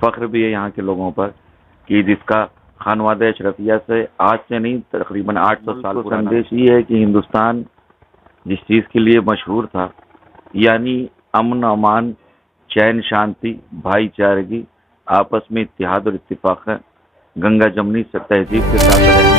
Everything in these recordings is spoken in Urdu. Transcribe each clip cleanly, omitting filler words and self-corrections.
فخر بھی ہے یہاں کے لوگوں پر کہ جس کا خانوادہ اشرفیہ سے آج سے نہیں تقریباً 800 سال پرانا سندیش یہ ہے کہ ہندوستان جس چیز کے لیے مشہور تھا، یعنی امن امان، چین شانتی، بھائی چارگی، آپس میں اتحاد اور اتفاق ہے، گنگا جمنی سے تہذیب کے ساتھ رہنے۔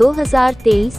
2023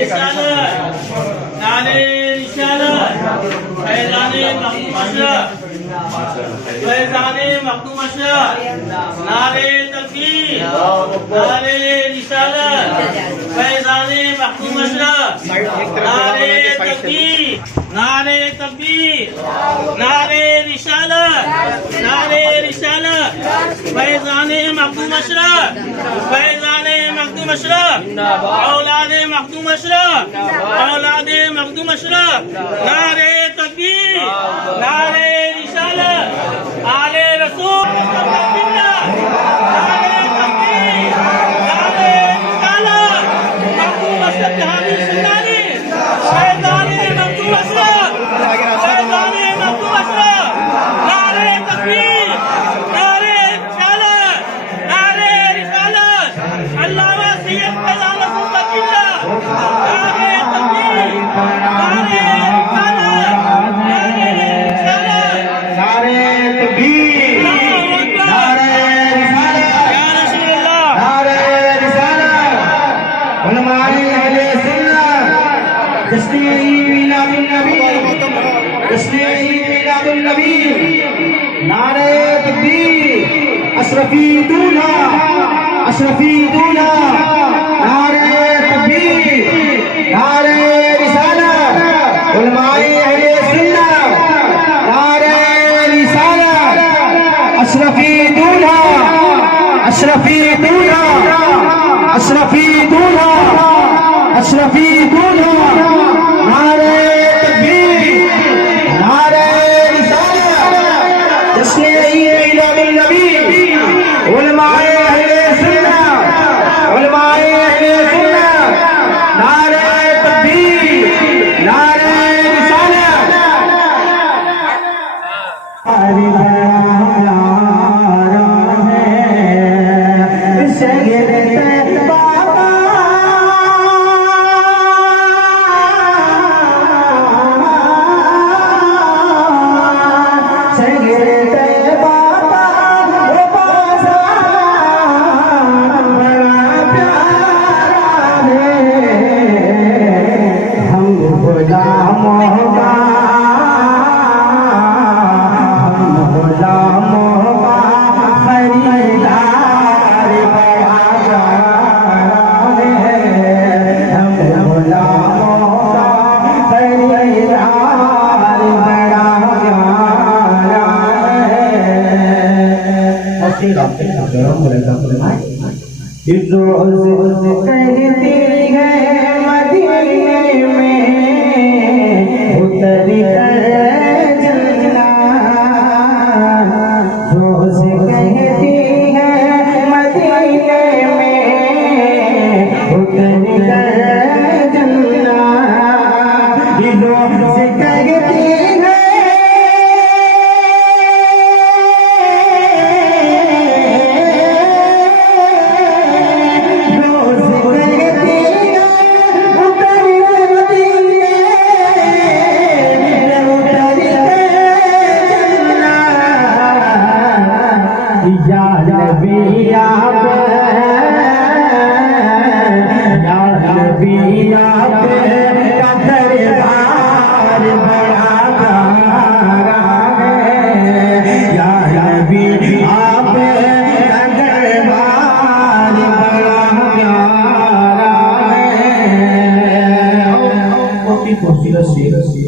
رسالت نعرے رسالت فیضان مخدوم اشرف فیضان مخدوم اشرف نعرے تکبیر نعرے رسالت فیضان مخدوم اشرف نعرے تکبیر نعرے تکبیر نعرے رسالت نعرے رسالت فیضان مخدوم اشرف فیضان مخدوم اشرف اولاد مخدوم اشرف اولاد مخدوم اشرف نعرے تکبیر نعرے رسالت آل رسول نعرے تکبیر نعرے رسالت مخدوم اشرف جہانی سلطانی فیضان مخدوم اشرف فیضان مخدوم اشرف نعرے تکبیر نعرے رسالت نعرے رسالت علامہ سید فیضان رسول اللہ نعرے تکبیر نعرے رسالت نعرے رسالت نعرے تکبیر نعرے رسالت یا رسول اللہ نعرے رسالت علماء اہل سنت جشن عید میلاد النبی جشن عید میلاد النبی نعرے تکبیر اشرفی دولہا اشرفی دولہا نعرے تکبیر نعرے رسالت علماء اہل سنت نعرے رسالت اشرفی دولہا اشرفی دولہا اشرفی دولہا اشرفی دولہا نعرے تکبیر نعرے رسالت جشن عید میلاد النبی علماء اہل سنت علماء اہل سنت نعرے تکبیر نعرے رسالت کہتی ہے مدینے میں اتر کر جلنا روز کہتی ہے مدینے میں اتر کر جلنا روز کہتی ہے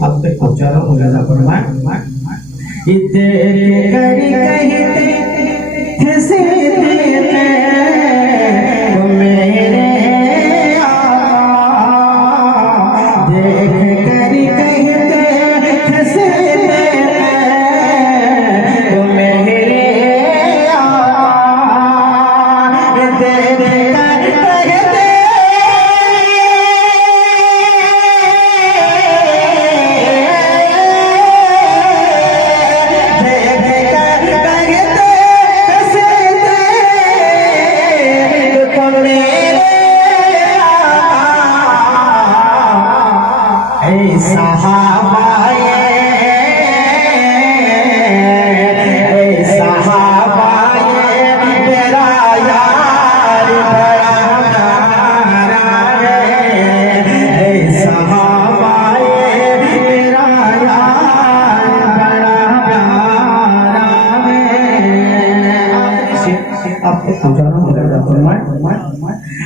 اب تک پہنچا رہا ہوں لہذا فرمائیں کری کہتے میرے دیکھ کری کہتے میرے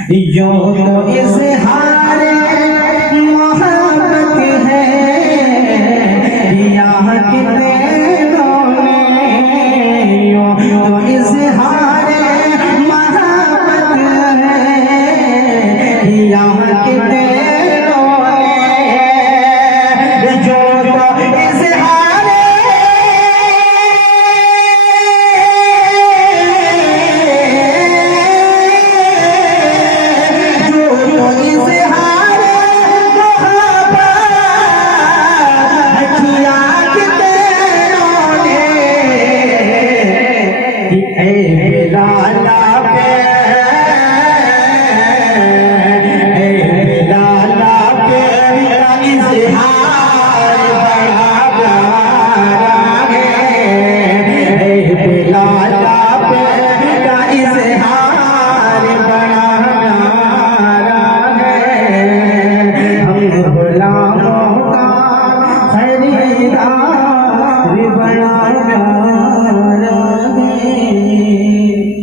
یوں تو اظہار محبت ہے یہاں کے دلوں میں، یوں تو اظہار محبت ہے یہاں کے دلوں میں، جو تو اظہار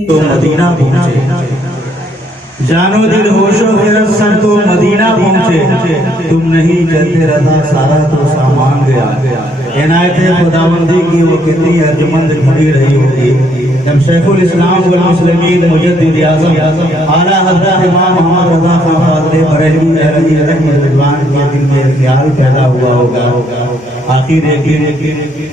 تو مدینہ پہنچے، جانو دل ہوش و خیرت سر تو مدینہ پہنچے، تم نہیں چلتے رضا سارا تو سامان گیا، عنایت خداوندی کی وہ کتنی ارجمند کھڑی رہی ہوگی جب شیخ الاسلام والمسلمین مجدد اعظم اعلیٰ حضرت امام محمد رضا خان فاضل بریلوی علیہ رضوان کے دل میں خیال پیدا ہوا ہوگا، آخر ایک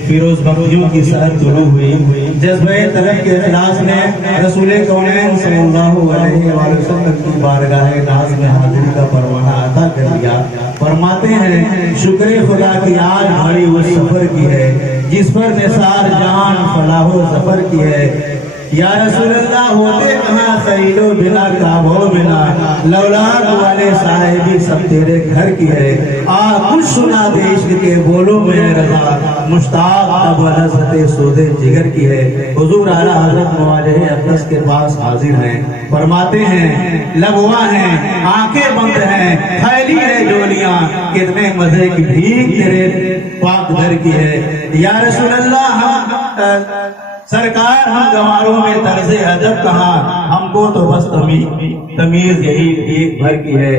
فیروز بختیوں کی سحر طلوع ہوئی، جذبہ طلب کے اخلاص نے رسول کونین صلی اللہ علیہ وسلم کی بارگاہ ناز میں حاضری کا پروانہ عطا کر دیا۔ فرماتے ہیں شکر خدا کی آج بڑی اس سفر کی ہے جس پر نثار جان فلاح و ظفر کی ہے، یا رسول اللہ ہوتے کہاں خیل و بنا کعبہ و بنا، لولاک والے صاحبی سب تیرے گھر کی ہے، کچھ سنا دے عشق کے بولو میں رضا، مشتاق اب لذت سود جگر کی ہے۔ حضور اعلیٰ حضرت مواجہ اقدس کے پاس حاضر ہیں، فرماتے ہیں لگوا ہیں آنکھیں بند ہیں پھیلی ہے جولیاں، کتنے مزے کی بھیک تیرے پاک در کی ہے، یا رسول اللہ سرکار ہم گواروں میں طرز ادب کہاں، ہم کو تو بس تمیز یہی ایک بھر کی ہے۔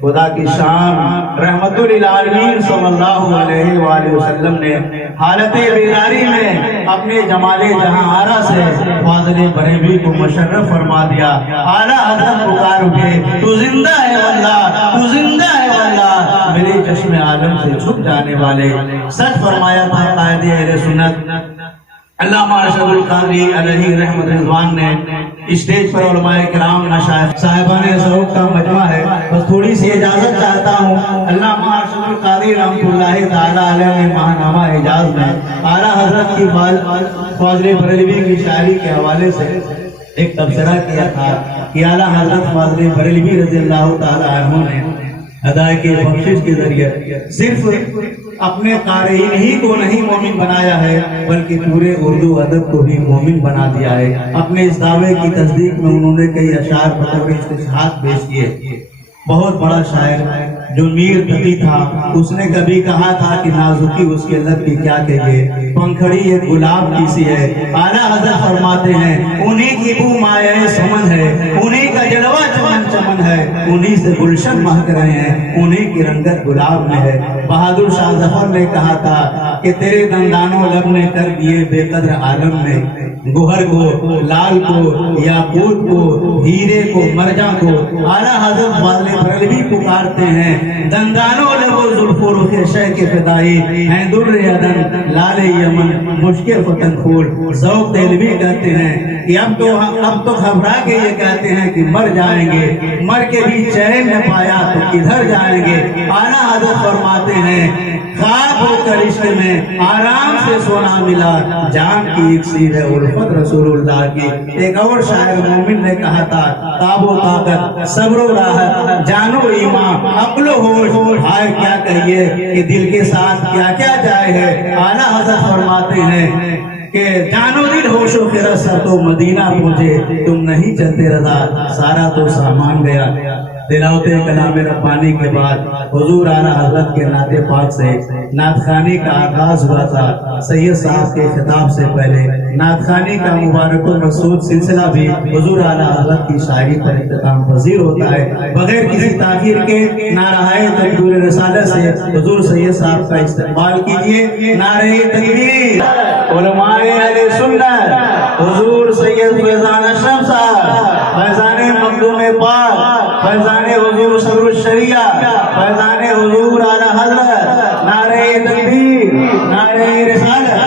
خدا کی شان رحمت للعالمین صلی اللہ علیہ وآلہ وسلم نے حالت بیداری میں اپنے جمال جہاں آرا سے فاضل بریلوی کو مشرف فرما دیا۔ اعلیٰ حضرت پکار اٹھے تو زندہ ہے واللہ، تو زندہ ہے واللہ، میرے چشم عالم سے چھپ جانے والے، سچ فرمایا تھا قائد اہل سنت علامہ ارشد القادری علیہ رحمت رضوان نے۔ اسٹیج پر علماء کرام مشائخ صاحبان ذوق کا مجمع ہے، بس تھوڑی سی اجازت چاہتا ہوں۔ علامہ ارشد القادری رحمۃ اللہ تعالی علیہ نے ماہنامہ اعجاز میں اعلیٰ حضرت کی فاضل بریلوی کی شاعری کے حوالے سے ایک تبصرہ کیا تھا کہ اعلیٰ حضرت فاضل بریلوی رضی اللہ تعالی عنہ نے ادائے کے بخشش کے ذریعے صرف اپنے قارئین ہی کو نہیں مومن بنایا ہے بلکہ پورے اردو ادب کو بھی مومن بنا دیا ہے۔ اپنے اس دعوے کی تصدیق میں انہوں نے کئی اشعار بطور استشہاد پیش کیے۔ بہت بڑا شاعر جو میر تقی تھا، اس نے کبھی کہا تھا کہ نازکی اس کے لب کی کیا کہیے، پنکھڑی ایک گلاب کی سی ہے۔ اعلیٰ حضرت فرماتے ہیں انہی کی بو مایہ سمن ہے، انہی کا جلوہ چمن چمن ہے، انہی سے گلشن مہک رہے ہیں، انہی کی رنگت گلاب میں ہے۔ بہادر شاہ ظفر نے کہا تھا کہ تیرے دندانوں لب نے کر دیے بے قدر عالم میں، گوہر کو، لال کو، یاقوت کو، ہیرے کو، مرجان کو۔ اعلیٰ حضرت فاضل بریلوی پکارتے ہیں دندانوں لبو زلف و رخ شہ کے فدائی ہیں، در عدن لال یمن مشک فتن پھول۔ ذوق دہلوی کہتے ہیں کہ اب تو گھبرا کے یہ کہتے ہیں کہ مر جائیں گے، مر کے بھی چین نہ پایا تو کدھر جائیں گے۔ اعلیٰ حضرت فرماتے ہیں خواب ہو کر عشق میں آرام سے سونا ملا، جان کی اکسیر ہے الفت رسول اللہ کی۔ ایک اور شاعر مومن نے کہا تھا تاب و طاقت صبر و راحت جان و ایمان عقل و ہوش، ہائے کیا کہیے کہ دل کے ساتھ کیا کیا جائے ہے۔ اعلیٰ حضرت فرماتے ہیں کہ جان و دل ہوش و خیرت سر تو مدینہ پہنچے، تم نہیں چلتے رضا سارا تو سامان گیا۔ تلاوت کلام ربانی کے بعد حضور اعلیٰ حضرت کے نعت پاک سے نعت خوانی کا آغاز ہوا تھا۔ سید صاحب کے خطاب سے پہلے نعت خوانی کا مبارک و مقصود سلسلہ بھی حضور اعلیٰ حضرت کی شاعری پر اختتام پذیر ہوتا ہے۔ بغیر کسی تاخیر کے نعرہ تکبیر رسالت سے حضور سید صاحب کا استقبال کیجیے۔ نعرہ تکبیر۔ علماء اہل سنت حضور سید فیضان اشرف صاحب، فیضان مخدوم پاک، فیضان حضور صدر الشریعہ، فیضان حضور اعلیٰ حضرت، نعرہ تکبیر، نعرہ رسالت۔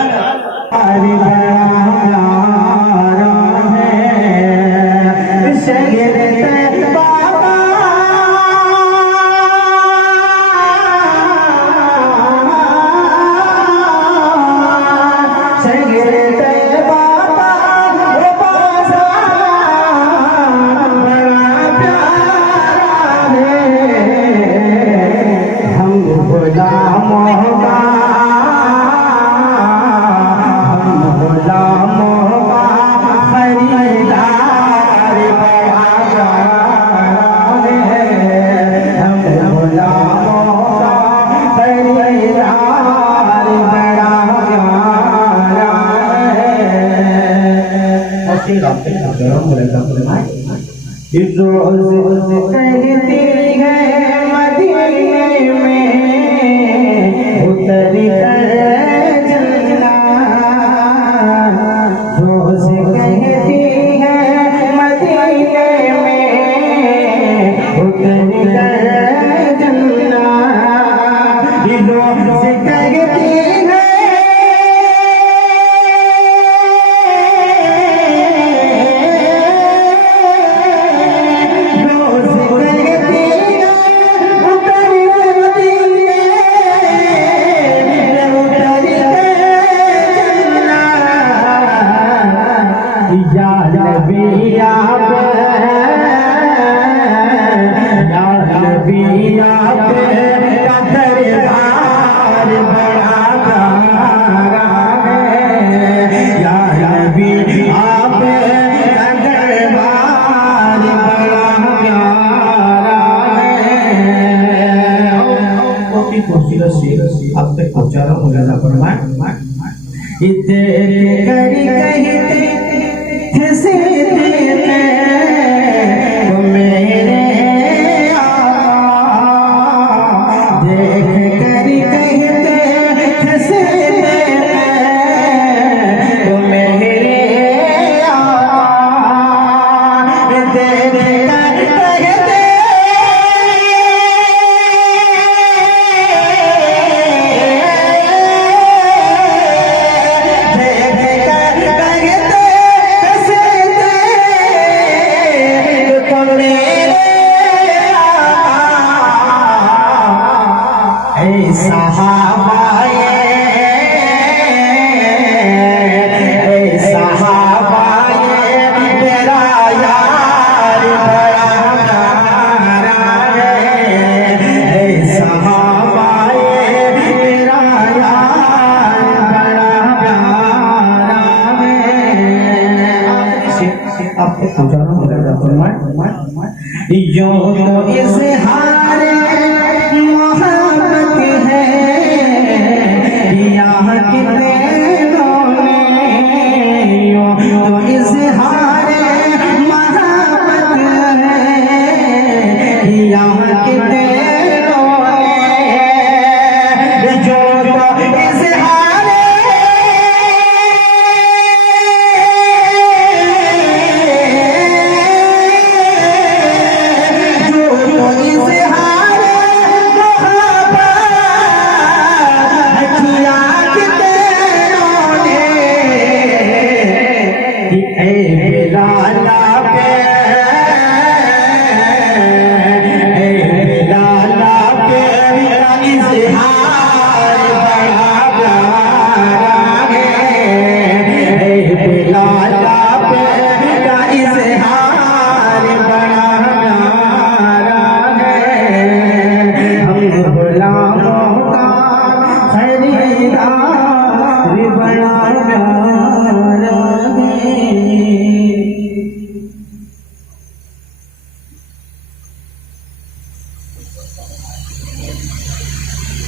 اب تک پہنچا رہا ہوں، مولانا فرمائیں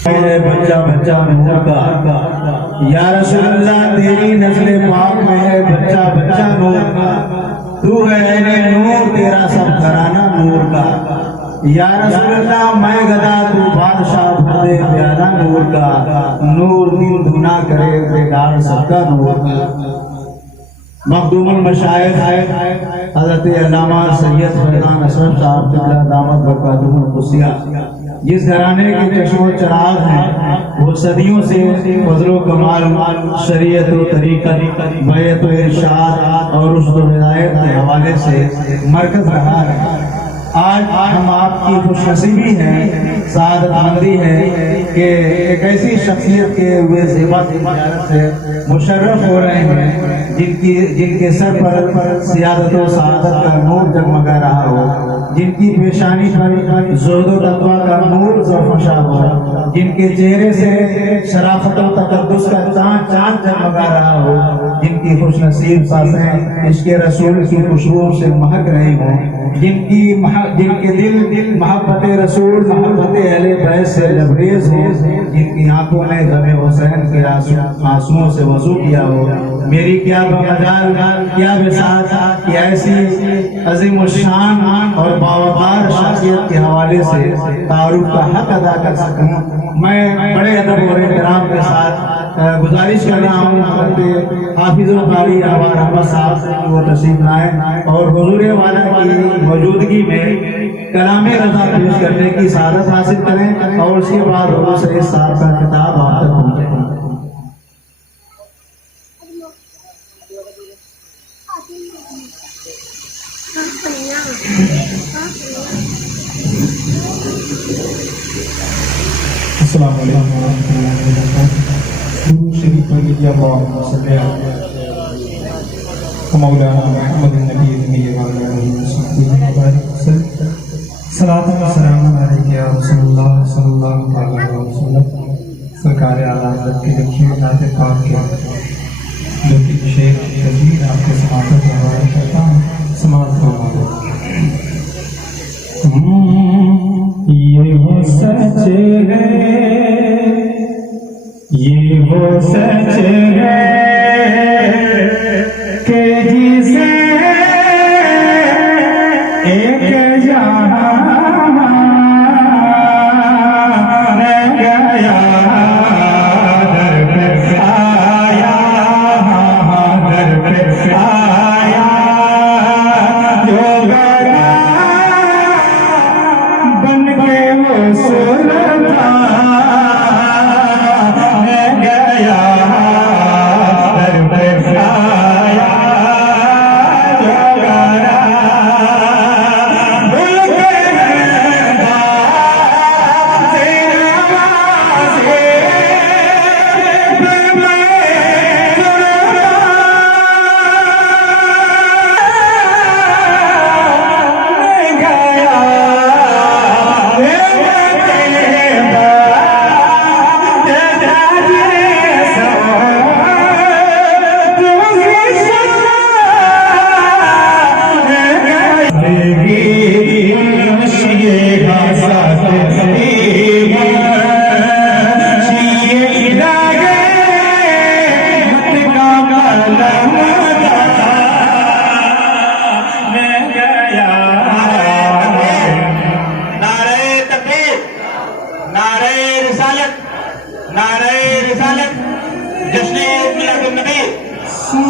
ہے بچہ بچہ نور کا، یا رسول اللہ تیری نسل پاک میں ہے بچہ بچہ نور کا، تو ہے اہل نور تیرا سب گھرانہ نور کا، یا رسول اللہ میں گدا تو بادشاہ بھرے پیالہ نور کا، نور دن دھنا کرے بیدار سب کا نور کا۔ مخدوم المشائخ حضرت علامہ سید فیضان اشرف صاحب قبلہ دامت برکاتہ القدسیہ جس گھرانے کے چشم و چراغ ہیں، وہ صدیوں سے فضل و کمال، شریعت و طریقت، بیعت و ارشاد اور رشد و ہدایت کے حوالے سے مرکز رہا ہے۔ آج ہم آپ کی خوش نصیبی ہے، سعادت مندی ہے کہ ایک ایسی شخصیت کے ہوئے زیبا کی زیارت سے مشرف ہو رہے ہیں جن کے سر پر سیادت و سعادت کا نور جگمگا رہا ہو، جن کی پیشانی پر زہد و تقویٰ کا نور زرفشاں ہو، جن کے چہرے سے شرافت و تقدس کا چاند جگمگا رہا ہو، جن کی خوش نصیب سانسیں عشق رسول کی خوشبو سے مہک رہی ہوں، جن کے دل محبت رسول، محبت اہل بیت سے لبریز ہو، جن کی آنکھوں نے غم حسین کے آنسوؤں سے وضو کیا ہو۔ میری کیا بمجال، کیا بساط کہ ایسی عظیم الشان اور باوقار شخصیت کے حوالے سے تعارف کا حق ادا کر سکوں۔ میں بڑے ادب اور احترام کے ساتھ گزارش کر رہا ہوں حضرت حافظ القاری احوال احمد صاحب سے کہ وہ تشریف لائیں اور حضور والا کی موجودگی میں کلام رضا پیش کرنے کی سعادت حاصل کریں، اور اس کے بعد حضور سے اس صاحب کا خطاب آپ تک پہنچے۔ السلام علیکم ورحمۃ اللہ وبرکاتہ۔ درود شریف پڑھیے اللہم صلی علی مولانا محمد النبی النبی وعلی آلہ وصحبہ وسلم۔ صلاۃ و سلام علیک یا رسول اللہ صلی اللہ علیہ وسلم۔ سرکار اعلیٰ حضرت کے لکھے نعت پاک کے جو کہ شیخ تجوید آپ کے سماعت میں حوالے کرتا ہوں، سماعت فرمائیں۔ یہ وہ سچ ہے، یہ وہ سچ ہے کہ جسے ایک جہاں گیا در پہ آیا، در پہ آیا جو گیا بن کے وہ سلطان گیا، در پہ آیا جو گیا بھول کے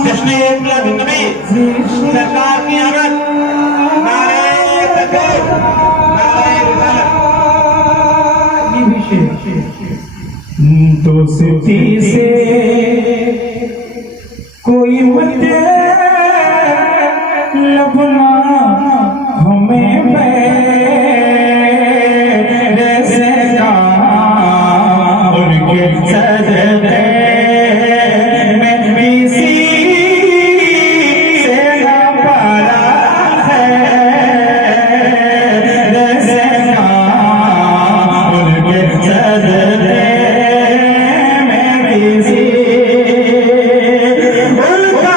جشن میلاد النبی سرکار کی آمد، نعرہ تکبیر، نعرہ رسالت۔ دوستی سے کوئی مت لبنا ہمیں میرے سے کام ان کے سجدے ان کا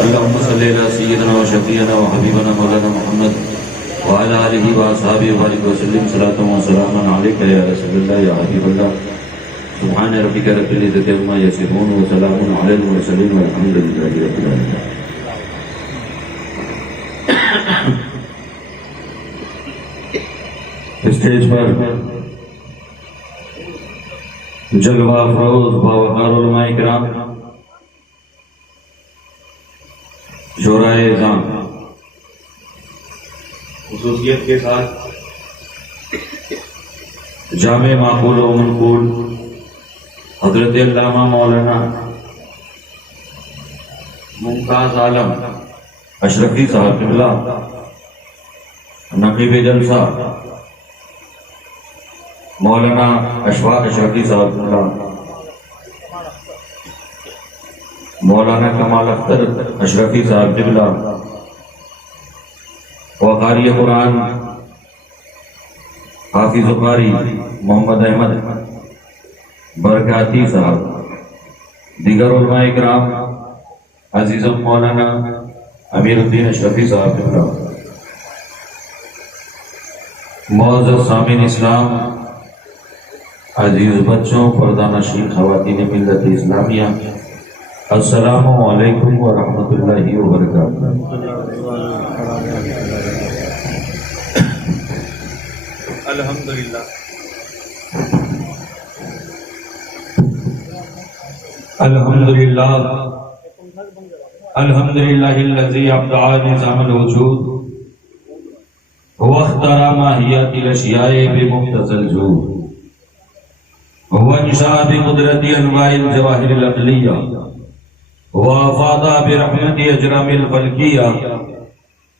اللهم صل على سيدنا وشفيعنا وحبيبنا مولانا محمد وعلى آله وأصحابه وبارك وسلم صلاة وسلاما عليك يا رسول الله يا حبيب الله سبحان ربك رب العزة عما يصفون وسلام على المرسلين والحمد لله رب العالمين. اسٹیج پر جلوہ افروز باوقار علماء کرام، شورائے اعظام، خصوصیت کے ساتھ جامع معقول و منقول حضرت علامہ مولانا ممتاز عالم اشرفی صاحب قبلہ نقیب جلسہ مولانا اشفاق اشرفی صاحب قبلہ، مولانا کمال اختر اشرفی صاحب قبلہ، وقاری قرآن حافظ قاری محمد احمد برکاتی صاحب، دیگر علماء کرام، عزیزم مولانا امیر الدین اشرفی صاحب قبلہ، معزز سامعین اسلام، عزیز بچوں، پردہ نشین خواتین ملت اسلامیہ، السلام علیکم ورحمۃ اللہ وبرکاتہ۔ الحمدللہ الحمدللہ الحمدللہ الذی ابدع نظام الوجود واخترع ماہیات الاشیاء بمقتضى الجود وانشأ بقدرت انواع الجواہر العقلیہ وافاض برحمت اجرام الفلکیہ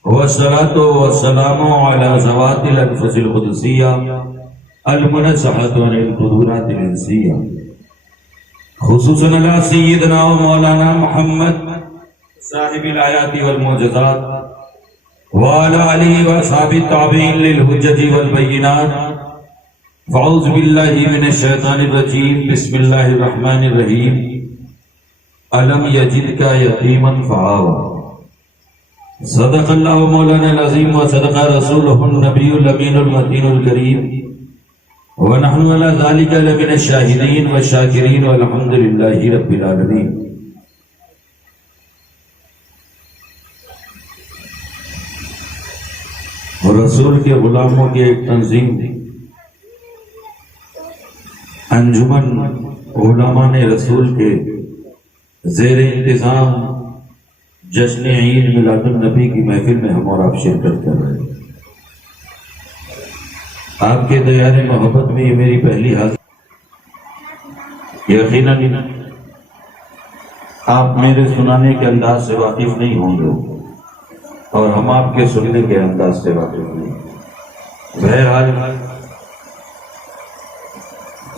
والصلاة والسلام على ذوات الانفس القدسیہ المنزہۃ عن القدورات الانسیہ، خصوصاً علی سیدنا و مولانا محمد صاحب الآیات والمعجزات وعلى آلہ واصحابہ التابعین للحجج والبینات۔ فاعوذ باللہ من الشیطان الرجیم، بسم اللہ الرحمن الرحیم۔ الم یجدک یتیما فآوی، صدق اللہ مولانا العظیم و صدق رسولہ النبی الامین المتین الکریم، ونحن علی ذلک لمن الشاہدین والشاکرین والحمد للہ رب العالمین۔ رسول کے غلاموں کی ایک تنظیم انجمن علماء رسول کے زیر انتظام جشن عید میلاد النبی کی محفل میں ہم اور آپ شرکت کر رہے ہیں۔ آپ کے دیار محبت میں یہ میری پہلی حاضر، یقیناً آپ میرے سنانے کے انداز سے واقف نہیں ہوں گے اور ہم آپ کے سننے کے انداز سے واقف نہیں۔ بہرحال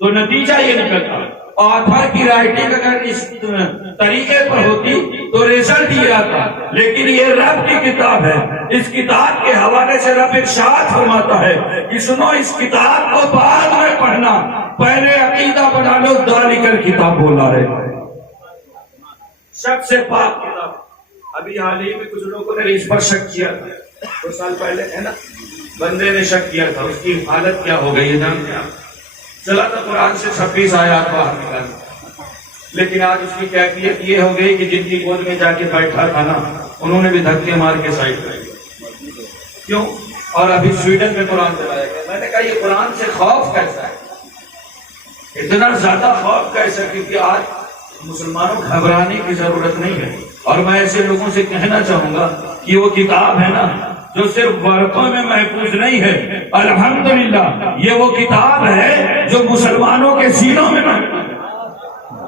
تو نتیجہ یہ نکلتا آتھر کی رائٹنگ اگر اس طریقے پر ہوتی تو رزلٹ یہ آتا، لیکن یہ رب کی کتاب ہے، اس کتاب کے حوالے سے رب ارشاد فرماتا ہے کہ سنو اس کتاب کو بعد میں پڑھنا، پہلے عقیدہ بنا لو، ذالک کتاب بولا ہے شک سے پاک کتاب۔ ابھی حال ہی میں کچھ لوگوں نے اس پر شک کیا تھا، کچھ سال پہلے ہے نا، بندے نے شک کیا تھا، اس کی حالت کیا ہو گئی ہے جانتے ہیں آپ؟ چلا تھا قرآن سے 26 آیات باہر نکال، لیکن آج اس کی کیفیت یہ ہو گئی کہ جن کی گود میں جا کے بیٹھا تھا نا، انہوں نے بھی دھکے مار کے سائڈ کر دیا۔ کیوں؟ اور ابھی سویڈن میں قرآن چلایا گیا۔ میں نے کہا یہ قرآن سے خوف کیسا ہے، اتنا زیادہ خوف کیسا، کیونکہ آج مسلمانوں گھبرانے کی ضرورت نہیں ہے۔ اور میں ایسے لوگوں سے کہنا چاہوں گا کہ وہ کتاب ہے نا جو صرف ورقوں میں محفوظ نہیں ہے، الحمدللہ یہ وہ کتاب ہے جو مسلمانوں کے سینوں میں محفوظ ہے،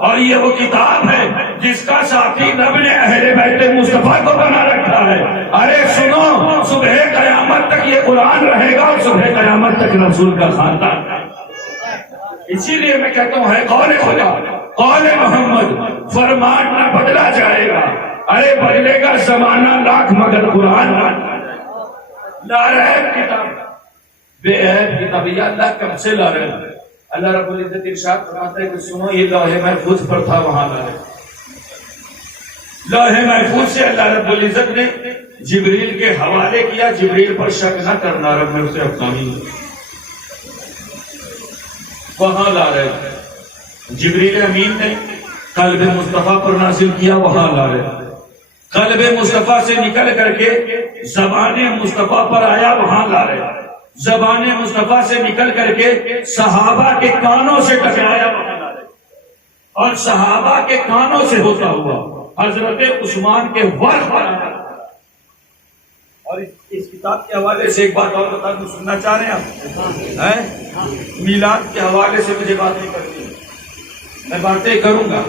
اور یہ وہ کتاب ہے جس کا ساتھی رب نے اہل بیت مصطفیٰ کو بنا رکھا ہے۔ ارے سنو، صبح قیامت تک یہ قرآن رہے گا اور صبح قیامت تک رسول کا خاندان۔ اسی لیے میں کہتا ہوں ہے قول خدا، قول محمد، فرمان نہ بدلا جائے گا۔ ارے بدلے گا زمانہ لاکھ مگر قرآن لا رہے کتاب، بے عیب کتاب۔ یا اللہ کب سے لا رہے؟ اللہ رب العزت ارشاد فرماتا ہے کہ سنو یہ لوح محفوظ پر تھا، وہاں لا رہے۔ لوح محفوظ سے اللہ رب العزت نے جبریل کے حوالے کیا، جبریل پر شک نہ کرنا، رب میں اسے افغانی وہاں لا رہے۔ جبریل امین نے قلب مصطفیٰ پر نازل کیا، وہاں لا رہے۔ قلب مصطفیٰ سے نکل کر کے زبان مصطفیٰ پر آیا، وہاں لا رہے۔ زبان مصطفیٰ سے نکل کر کے صحابہ کے کانوں سے ٹکرایا، وہاں لا رہے۔ اور صحابہ کے کانوں سے ہوتا ہوا حضرت عثمان کے ورق پر آیا۔ اور اس کتاب کے حوالے سے ایک بات اور بتا دوں، سننا چاہ رہے ہیں آپ؟ میلاد کے حوالے سے مجھے بات نہیں کرنی، میں باتیں کروں گا،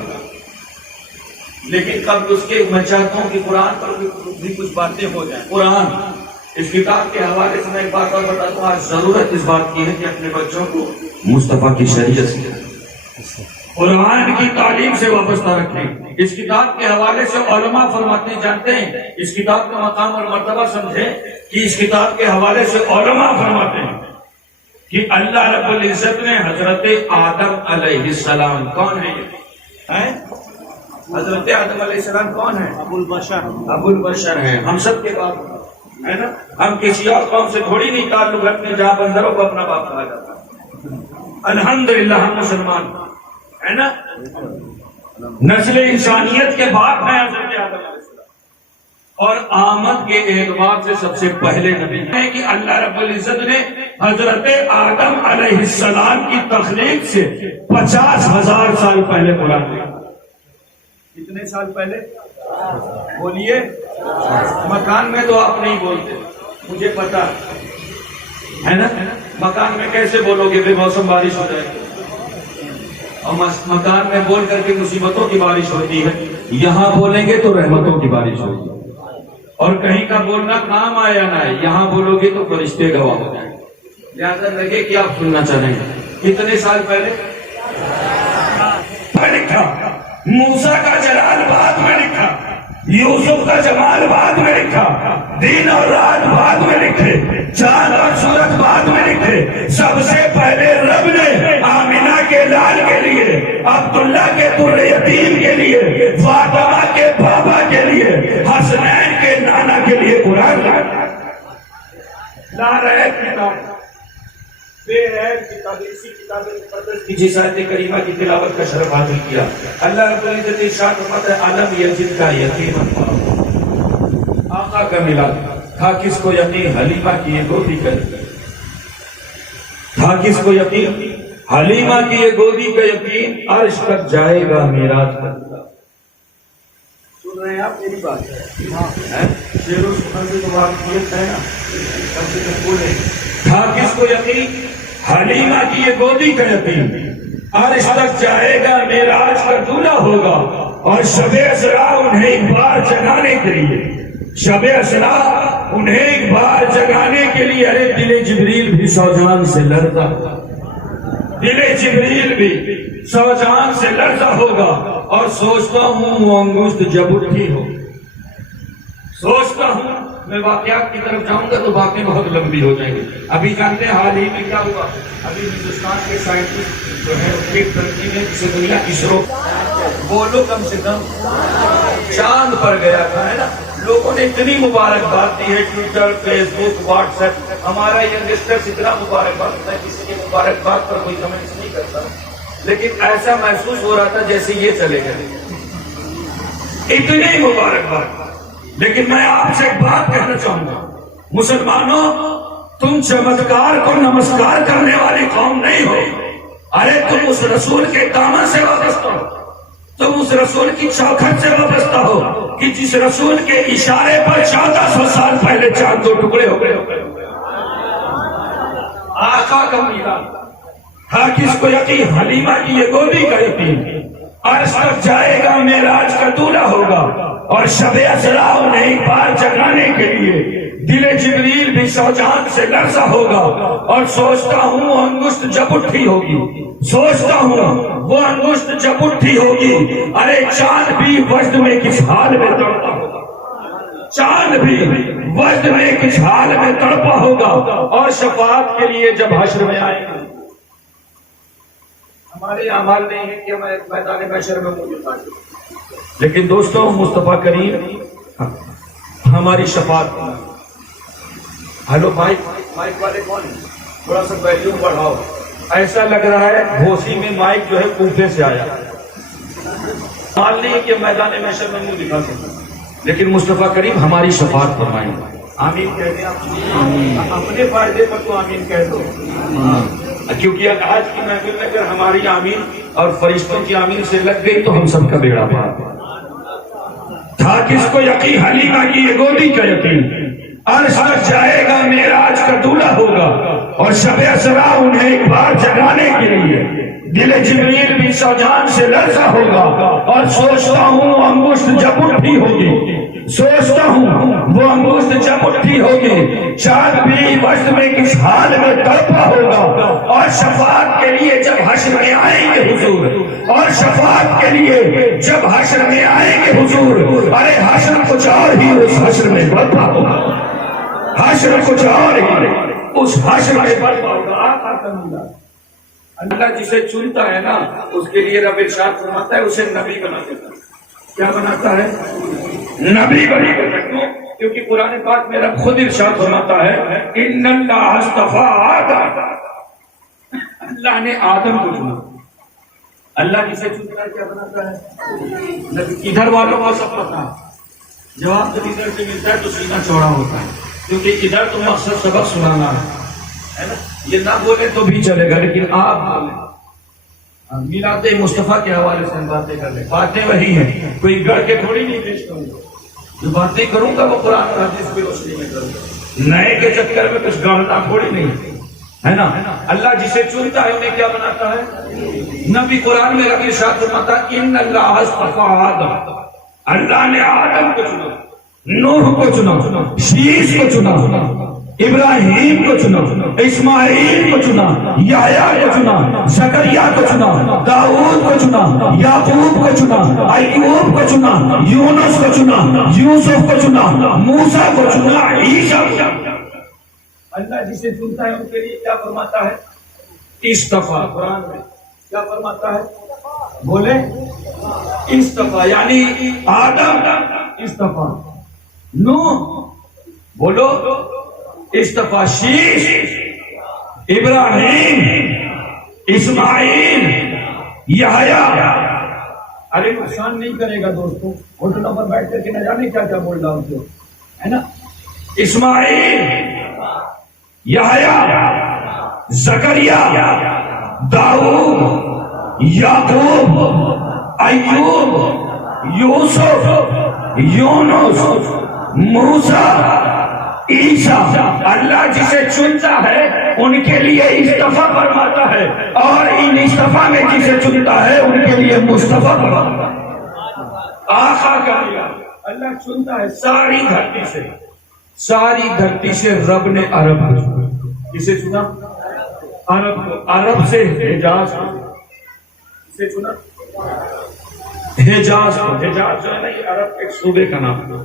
لیکن قبل اس کے میں چاہتا ہوں کہ قرآن پر بھی کچھ باتیں ہو جائیں۔ قرآن اس کتاب کے حوالے سے میں ایک بات اور بتاتا ہوں، آج ضرورت اس بات کی ہے کہ اپنے بچوں کو مصطفیٰ کی شریعت سے، قرآن کی تعلیم سے وابستہ رکھیں۔ اس کتاب کے حوالے سے علماء فرماتے ہیں، جانتے ہیں اس کتاب کا مقام اور مرتبہ سمجھیں کہ اس کتاب کے حوالے سے علماء فرماتے ہیں کہ اللہ رب العزت نے حضرت آدم علیہ السلام، کون ہے یہ؟ حضرت آدم علیہ السلام کون ہے؟ ابو البشر ہیں، ہم سب کے باپ ہے نا۔ ہم کسی اور قوم سے تھوڑی نہیں تعلق رکھتے جہاں بندروں کو اپنا باپ کہا جاتا ہے۔ الحمدللہ ہم مسلمان ہے نا، نسل انسانیت کے باپ ہیں حضرت آدم علیہ السلام، اور آمد کے اعتبار سے سب سے پہلے نبی ہے کہ اللہ رب العزت نے حضرت آدم علیہ السلام کی تخلیق سے 50,000 سال پہلے قرآن لکھا۔ کتنے سال پہلے بولیے؟ مکان میں تو آپ نہیں بولتے، مجھے پتا ہے نا، مکان میں کیسے بولو گے؟ بے موسم بارش ہو جائے گی، اور مکان میں بول کر کے مصیبتوں کی بارش ہوتی ہے، یہاں بولیں گے تو رحمتوں کی بارش ہوگی۔ اور کہیں کا بولنا کام آیا نہ ہے، یہاں بولو گے تو فرشتے گواہ ہو جائیں گے۔ لہٰذا لگے کہ آپ سننا چاہ رہے ہیں۔ کتنے سال پہلے لکھا؟ موسیٰ کا جلال بعد میں لکھا، یوسف کا جمال بعد میں لکھا، دن اور رات بعد میں لکھے، چاند اور سورج بعد میں لکھے۔ سب سے پہلے رب نے آمینہ کے لال کے لیے، عبداللہ کے در یتیم کے لیے، فاطمہ کے بابا کے لیے، حسنین کے نانا کے لیے قرآن لا رہے کتاب، بے عیب کتاب، اسی کتاب مقدس کی جس آیت کریمہ کی تلاوت کا شرف حاصل کیا۔ اللہ رب العزت ارشاد فرماتا ہے علم یجد کا یتیما فآویٰ، آقا کا ملاد تھا کس کو یقین؟ حلیمہ کی یہ گودی کا یقین تھا، کس کو یقین؟ حلیمہ کی یہ گودی کا یقین، عرش تک جائے گا معراج پر۔ سن رہے ہیں آپ میری بات؟ شیر و سخن سے تو واقفیت ہے نا، کم سے کم بولیں۔ تھا کس کو یقین؟ حلیمہ کی یہ گودی کا یقین، عرش تک جائے گا معراج کا دولہا ہوگا، اور شب اسرا انہیں ایک بار جگانے کے لیے، شب اسرا انہیں ایک بار جگانے کے لیے، ارے دل جبریل بھی سوجان سے لڑتا، دل جبریل بھی سوجان سے لرزا ہوگا اور سوچتا ہوں وہ انگشت جب اٹھی ہو. سوچتا ہوں میں واقعات کی طرف جاؤں گا تو باتیں بہت لمبی ہو جائیں گی. ابھی جانتے ہیں حال ہی میں کیا ہوا؟ ابھی ہندوستان کے سائنٹسٹ جو ہے ایک ترقی میں جسے دنیا اسرو بولو کم سے کم چاند پر گیا تھا، ہے نا. لوگوں نے اتنی مبارکباد دی ہے، ٹویٹر، فیس بک، واٹس ایپ. ہمارا ینگسٹرز اتنا مبارکباد ہوتا ہے، کسی کی مبارکباد پر کوئی کمنٹس نہیں کرتا، لیکن ایسا محسوس ہو رہا تھا جیسے یہ چلے گئے. اتنی مبارکباد. لیکن میں آپ سے ایک بات کہنا چاہوں گا، مسلمانوں تم چمتکار کو نمسکار کرنے والی قوم نہیں ہو. ارے تم اس رسول کے دامن سے وابستہ ہو، تم اس رسول کی چوکھٹ سے وابستہ ہو کہ جس رسول کے اشارے پر 1400 سال پہلے چاند دو ٹکڑے ہو گئے. آقا کا میران، ہر کس کو یقین حلیمہ کی یہ گودی کا یقین. عرش تک جائے گا، معراج کا دولہ ہوگا اور شب اسرا انہیں ایک بار جگانے کے لیے دل جبریل بھی سوجان سے لرزا ہوگا اور سوچتا ہوں وہ انگشت جب اٹھی ہوگی. سوچتا ہوں وہ انگشت جب اٹھی ہوگی. ارے چاند بھی وجد میں کس حال میں تڑپا ہوگا، چاند بھی وجد میں کس حال میں تڑپا ہوگا اور شفاعت کے لیے جب حشر میں آئے گا. ہمارے اعمال نہیں ہے کہ ہمیں میدان محشر میں موجود ہیں، لیکن دوستوں مصطفیٰ کریم ہماری شفاعت. ہلو مائک والے کون ہیں؟ تھوڑا سا ویلیوم بڑھاؤ. ایسا لگ رہا ہے گھوسی میں مائک جو ہے کوفے سے آیا. مال نہیں کہ میدان محشر میں منہ دکھا سکتا، لیکن مصطفیٰ کریم ہماری شفاعت فرمائیں. آمین کہتے ہیں آپ اپنے فائدے پر تو آمین کہہ دو، کیونکہ آج کی محفل میں اگر ہماری آمین اور فرشتوں کی آمین سے لگ گئی تو ہم سب کا بیڑا پار تھا. کس کو یقین حلیمہ کی یہ گودی کا یقین. عرش تک جائے گا، معراج کا دولہ ہوگا اور شب اسرا انہیں ایک بار جگانے کے لیے دل جبریل بھی سوجان سے لرزا ہوگا اور سوچتا ہوں انگشت جب اٹھی ہوگی. سوچتا ہوں وہ انگشت جب اٹھی ہوگی. چاند بھی وجد میں کس حال میں تڑپا ہوگا اور شفاعت کے لیے جب حشر میں آئیں گے حضور، اور شفاعت کے لیے جب حشر میں آئیں گے حضور. ارے حشر کچھ اور ہی اس حشر میں برپا ہوگا، حشر کچھ اور ہی اس حشر میں برپا ہوگا. آقا کا میران. اللہ جسے چنتا ہے نا اس کے لیے رب ارشاد فرماتا ہے اسے نبی بنا دیتا ہے. کیا بناتا ہے؟ نبی بنا دیتا ہے. کیونکہ قرآن پاک میں رب خود ارشاد فرماتا ہے ان اللہ اصطفیٰ آدم. اللہ نے آدم کو چنا. اللہ جسے چنتا ہے کیا بناتا ہے؟ ادھر والوں کو سب پتا ہے. جواب جب ادھر سے ملتا ہے تو سینہ چوڑا ہوتا ہے، کیونکہ ادھر تو مقصد سبق سنانا ہے نا. یہ نہ بولے تو بھی چلے گا، لیکن آپ بولیں. میلاد مصطفیٰ کے حوالے سے ہم باتیں کر لیں. باتیں وہی ہیں، کوئی گڑھ کے تھوڑی نہیں پیش کروں گا. جو باتیں کروں گا وہ قرآن اور حدیث کی روشنی میں کروں گا. نئے کے چکر میں کچھ گاڑنا تھوڑی نہیں ہے نا. اللہ جسے چنتا ہے انہیں کیا بناتا ہے؟ نبی. قرآن میں رب ارشاد فرماتا ہے ان اللہ اصطفیٰ آدم. اللہ نے آدم کو چنا، نوح کو چنا، شیش کو چنا، ابراہیم کو چنا، اسماعیل کو چنا، یحییٰ کو چنا، زکریا کو چنا، داؤد کو چنا، یعقوب کو چنا، ایوب کو چنا، یونس کو چنا، یوسف کو چنا، موسیٰ کو چنا، عیسیٰ کو چنا. اللہ جسے چنتا ہے ان کے لیے کیا فرماتا ہے؟ اصطفیٰ. قرآن میں کیا فرماتا ہے؟ بولے اصطفیٰ. یعنی آدم اصطفیٰ، نوح بولو اصطفیٰ، شیش، ابراہیم، اسماعیل، یحییٰ. ارے نقصان نہیں کرے گا دوستوں، ہوٹلوں پر بیٹھ کر کے نہ جانے کیا کیا بول رہا ہوں جو ہے نا. اسماعیل، یحییٰ، زکریا، داؤد، یعقوب، ایوب، یوسف، یونس، موسیٰ، عیسیٰ. اللہ جسے چنتا ہے ان کے لیے اصطفیٰ فرماتا ہے، اور ان اصطفیٰ میں جسے چنتا ہے ان کے لیے مصطفیٰ فرماتا ہے. آقا کا اللہ چنتا ہے ساری دھرتی سے. ساری دھرتی سے رب نے عرب کو چنا. کسے چنا؟ عرب سے حجاز سے چنا، حجاز جو ہے نا یہ عرب ایک صوبے کا نام ہے.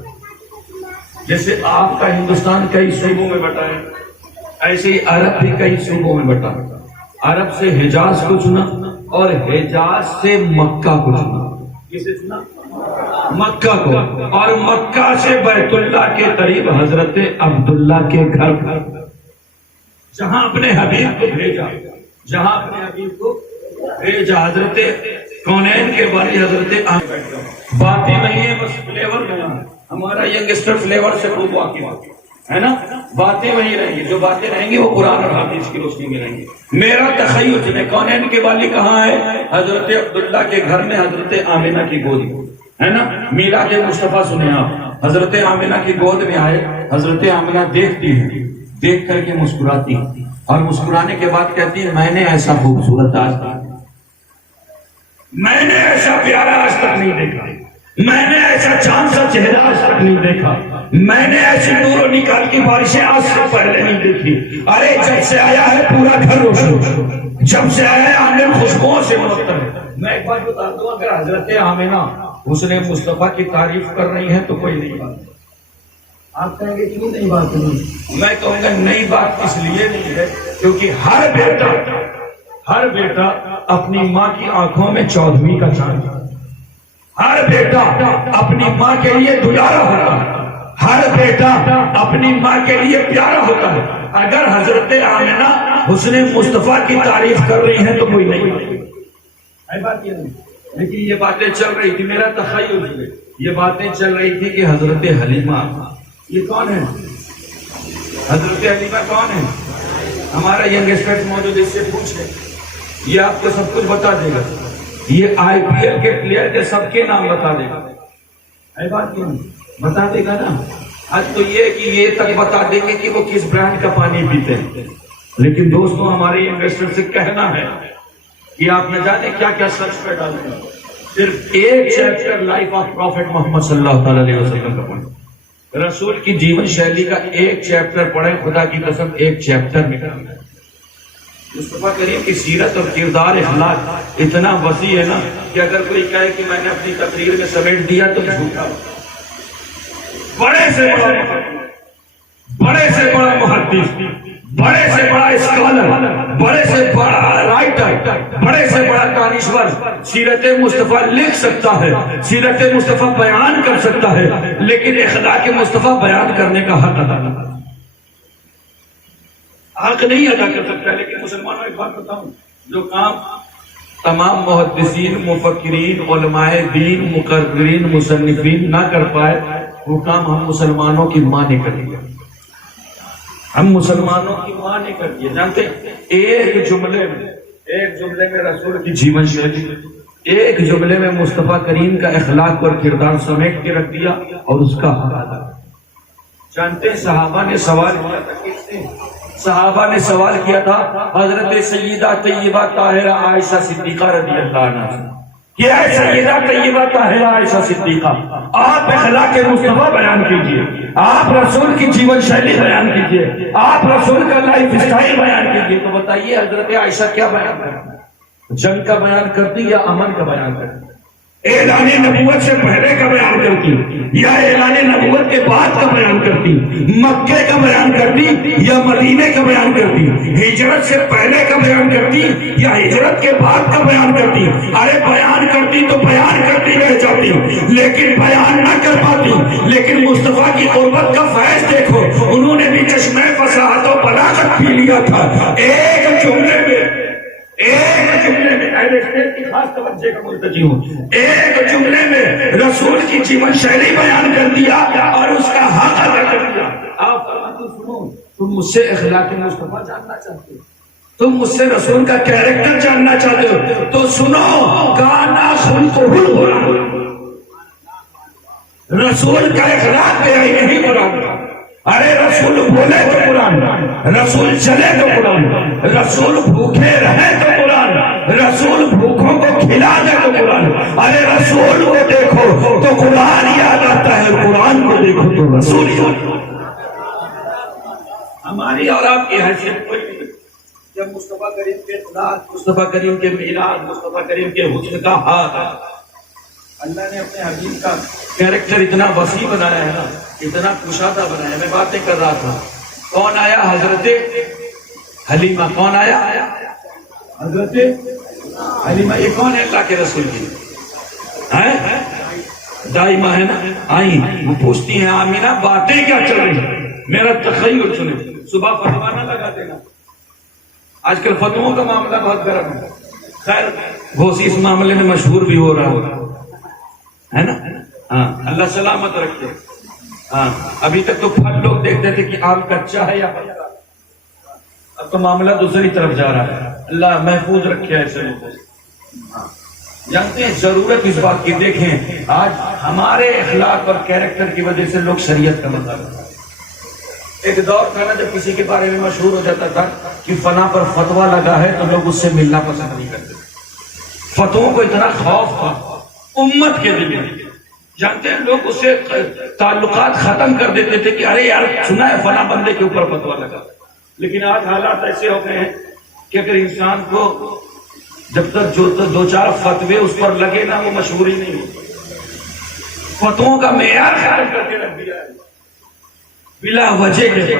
جیسے آپ کا ہندوستان کئی صوبوں میں بٹا ہے، ایسے ہی عرب بھی کئی صوبوں میں بٹا. عرب سے حجاز کو چنا اور حجاز سے مکہ کو چنا. کسے چنا؟ مکہ کو. اور مکہ سے بیت اللہ کے قریب حضرت عبداللہ کے گھر جہاں اپنے حبیب کو بھیجا، جہاں اپنے حبیب کو بھیجا. حضرت کونین کے بارے حضرت باتیں نہیں ہیں، بس فلیور ملا. ہمارا ینگسٹر فلیور سے خوب واقف ہے نا. باتیں وہی رہیں گی، جو باتیں رہیں گی وہ قرآن اور حدیث کی روشنی میں رہیں گی. میرا تخیل میں کونین کے والی کہاں ہے؟ حضرت عبداللہ کے گھر میں حضرت آمینہ کی گود ہے نا. میلاد مصطفیٰ سنے آپ، حضرت آمینہ کی گود میں آئے. حضرت آمینہ دیکھتی ہے، دیکھ کر کے مسکراتی اور مسکرانے کے بعد کہتی ہے میں نے ایسا خوبصورت آج تک، میں نے ایسا پیارا آج تک نہیں دیکھا، میں نے ایسا چاند سا چہرہ آج تک نہیں دیکھا، میں نے ایسی نور و نکال کی بارشیں آج سے پہلے نہیں دیکھی. ارے جب سے آیا ہے پورا گھر روشن، جب سے آیا ہے آنگن خوشبوؤں سے معطر ہے. میں ایک بات بتا دوں، اگر حضرت آمینہ حسن مصطفیٰ کی تعریف کر رہی ہیں تو کوئی نئی بات. آپ کہیں گے کیوں نئی بات نہیں؟ میں کہوں گا نئی بات اس لیے نہیں ہے کیونکہ ہر بیٹا اپنی ماں کی آنکھوں میں 14ویں کا چاند. ہر بیٹا اپنی ماں کے لیے دلارا ہوتا ہے، ہر بیٹا اپنی ماں کے لیے پیارا ہوتا ہے. اگر حضرت آمینہ حسن مصطفیٰ کی تعریف کر رہی ہیں تو کوئی نہیں بات. یہ نہیں، لیکن یہ باتیں چل رہی تھی، میرا تخیل ہے، یہ باتیں چل رہی تھی کہ حضرت حلیمہ، یہ کون ہے؟ حضرت حلیمہ کون ہے؟ ہمارا ینگسٹر موجود، اس سے پوچھے، یہ آپ کو سب کچھ بتا دے گا. یہ آئی پی ایل کے پلیئر کے سب کے نام بتا دے گا. ہے بات کیوں نہیں بتا دے گا نا. آج تو یہ کہ یہ تک بتا دیں گے کہ وہ کس برانڈ کا پانی پیتے ہیں. لیکن دوستوں ہمارے ینگسٹر سے کہنا ہے کہ آپ نہ جانے کیا کیا سرچ پہ ڈالتے ہیں. صرف ایک چیپٹر لائف آف پروفیٹ محمد صلی اللہ تعالی علیہ وسلم کا پڑھیں، رسول کی جیون شیلی کا ایک چیپٹر پڑھیں. خدا کی قسم ایک چیپٹر میں مصطفیٰ کریم کی سیرت اور کردار اخلاق اتنا وسیع ہے نا کہ اگر کوئی کہے کہ میں نے اپنی تقریر میں سمیٹ دیا تو جھوٹا. بڑے سے بڑا محدث، بڑے سے بڑا اسکالر، بڑے سے بڑا رائٹر، بڑے سے بڑا دانشور سیرت مصطفیٰ لکھ سکتا ہے، سیرت مصطفیٰ بیان کر سکتا ہے، لیکن اخلاق مصطفیٰ بیان کرنے کا حق نہیں ادا کر سکتا. لیکن مسلمانوں ایک بات بتاؤں، جو کام تمام محدثین، مفکرین، علماء دین، مقررین، مصنفین نہ کر پائے، وہ کام ہم مسلمانوں کی ماں نے کر دیا. ہم مسلمانوں کی ماں نے کر دیا. جانتے ایک جملے میں رسول کی جیون شیلی، ایک جملے میں مصطفیٰ کریم کا اخلاق اور کردار سمیٹ کے رکھ دیا اور اس کا حق ادا. جانتے ہیں صحابہ نے سوال کیا تھا، کس سے؟ صحابہ نے سوال کیا تھا حضرت سیدہ طیبہ طاہرہ عائشہ صدیقہ رضی اللہ عنہا سے کہ اے سیدہ طیبہ طاہرہ عائشہ صدیقہ، آپ اخلاق مصطفیٰ بیان کیجئے، آپ رسول کی جیون شیلی بیان کیجئے، آپ رسول کا لائف اسٹائل بیان کیجئے. تو بتائیے حضرت عائشہ کیا بیان کرتی؟ جنگ کا بیان کرتی یا امن کا بیان کرتی؟ اعلان نبوت سے پہلے کا بیان کرتی یا اعلان نبوت کے بعد کا بیان کرتی؟ مکے کا بیان کرتی یا مدینے کا بیان کرتی؟ ہجرت سے پہلے کا بیان کرتی یا ہجرت کے بعد کا بیان کرتی؟ ارے بیان کرتی تو بیان کرتی رہ جاتی، لیکن بیان نہ کر پاتی. لیکن مصطفیٰ کی قربت کا فیض دیکھو، انہوں نے بھی چشمہ فصاحت و بلاغت پی لیا تھا. ایک جملے میں کی خاص توجہ کا مرتجی ہوں، ایک جملے میں رسول کی جیون شیلی بیان کر دیا اور اس کا حق ادا کر دیا. آپ فرماتے سنو، تم مجھ سے اخلاق مصطفیٰ جاننا چاہتے ہو، تم مجھ سے رسول کا کیریکٹر جاننا چاہتے ہو تو سنو، گانا سن کو رسول کا اخلاق کیا ہی نہیں قرآن. ارے رسول بولے تو قرآن، رسول چلے تو قرآن، رسول بھوکے رہے تو قرآن، رسول بھوکوں کو کھلا دے تو قرآن. ارے رسول کو دیکھو تو قرآن یاد آتا ہے، قرآن کو دیکھو تو رسول یاد. ہماری اور آپ کی حیثیت کوئی نہیں. جب مصطفیٰ کریم کے اطلاعات، مصطفیٰ کریم کے میلاد، مصطفیٰ کریم کے حسن کا ہاتھ، اللہ نے اپنے حبیب کا کیریکٹر اتنا وسیع بنایا ہے نا، اتنا کشادہ بنایا ہے. میں باتیں کر رہا تھا، کون آیا؟ حضرت حلیمہ. کون آیا؟ حضرت حلیمہ. یہ کون ہے؟ اللہ کے رسول کی دائمہ ہے نا. آئی وہ پوچھتی ہیں آمینہ باتیں کیا چل رہی ہیں؟ میرا تخیل سنیں. صبح فتوا نہ لگاتے نا، آج کل فتووں کا معاملہ بہت گرم ہے. خیر گھوسی اس معاملے میں مشہور بھی ہو رہا ہے نا. ہاں اللہ سلامت رکھے. ہاں ابھی تک تو پھل لوگ دیکھتے تھے کہ آم کچا ہے یا پکا، اب تو معاملہ دوسری طرف جا رہا ہے. اللہ محفوظ رکھے ایسے لوگوں سے. جانتے ہیں ضرورت اس بات کی، دیکھیں آج ہمارے اخلاق اور کیریکٹر کی وجہ سے لوگ شریعت کا مطالبہ کرتے ہیں. ایک دور تھا نا جب کسی کے بارے میں مشہور ہو جاتا تھا کہ فلاں پر فتوا لگا ہے تو لوگ اس سے ملنا پسند نہیں کرتے. فتووں کو اتنا خوف تھا امت کے دل میں. جانتے ہیں لوگ اس سے تعلقات ختم کر دیتے تھے کہ ارے یار سنا ہے فلاں بندے کے اوپر فتوا لگا. لیکن آج حالات ایسے ہو گئے ہیں کہ اگر انسان کو جب تک جو دو چار فتوے اس پر لگے نا وہ مشہور ہی نہیں ہوتی. فتووں کا معیار خیال کر کے رکھ دیا ہے بلا وجہ کے.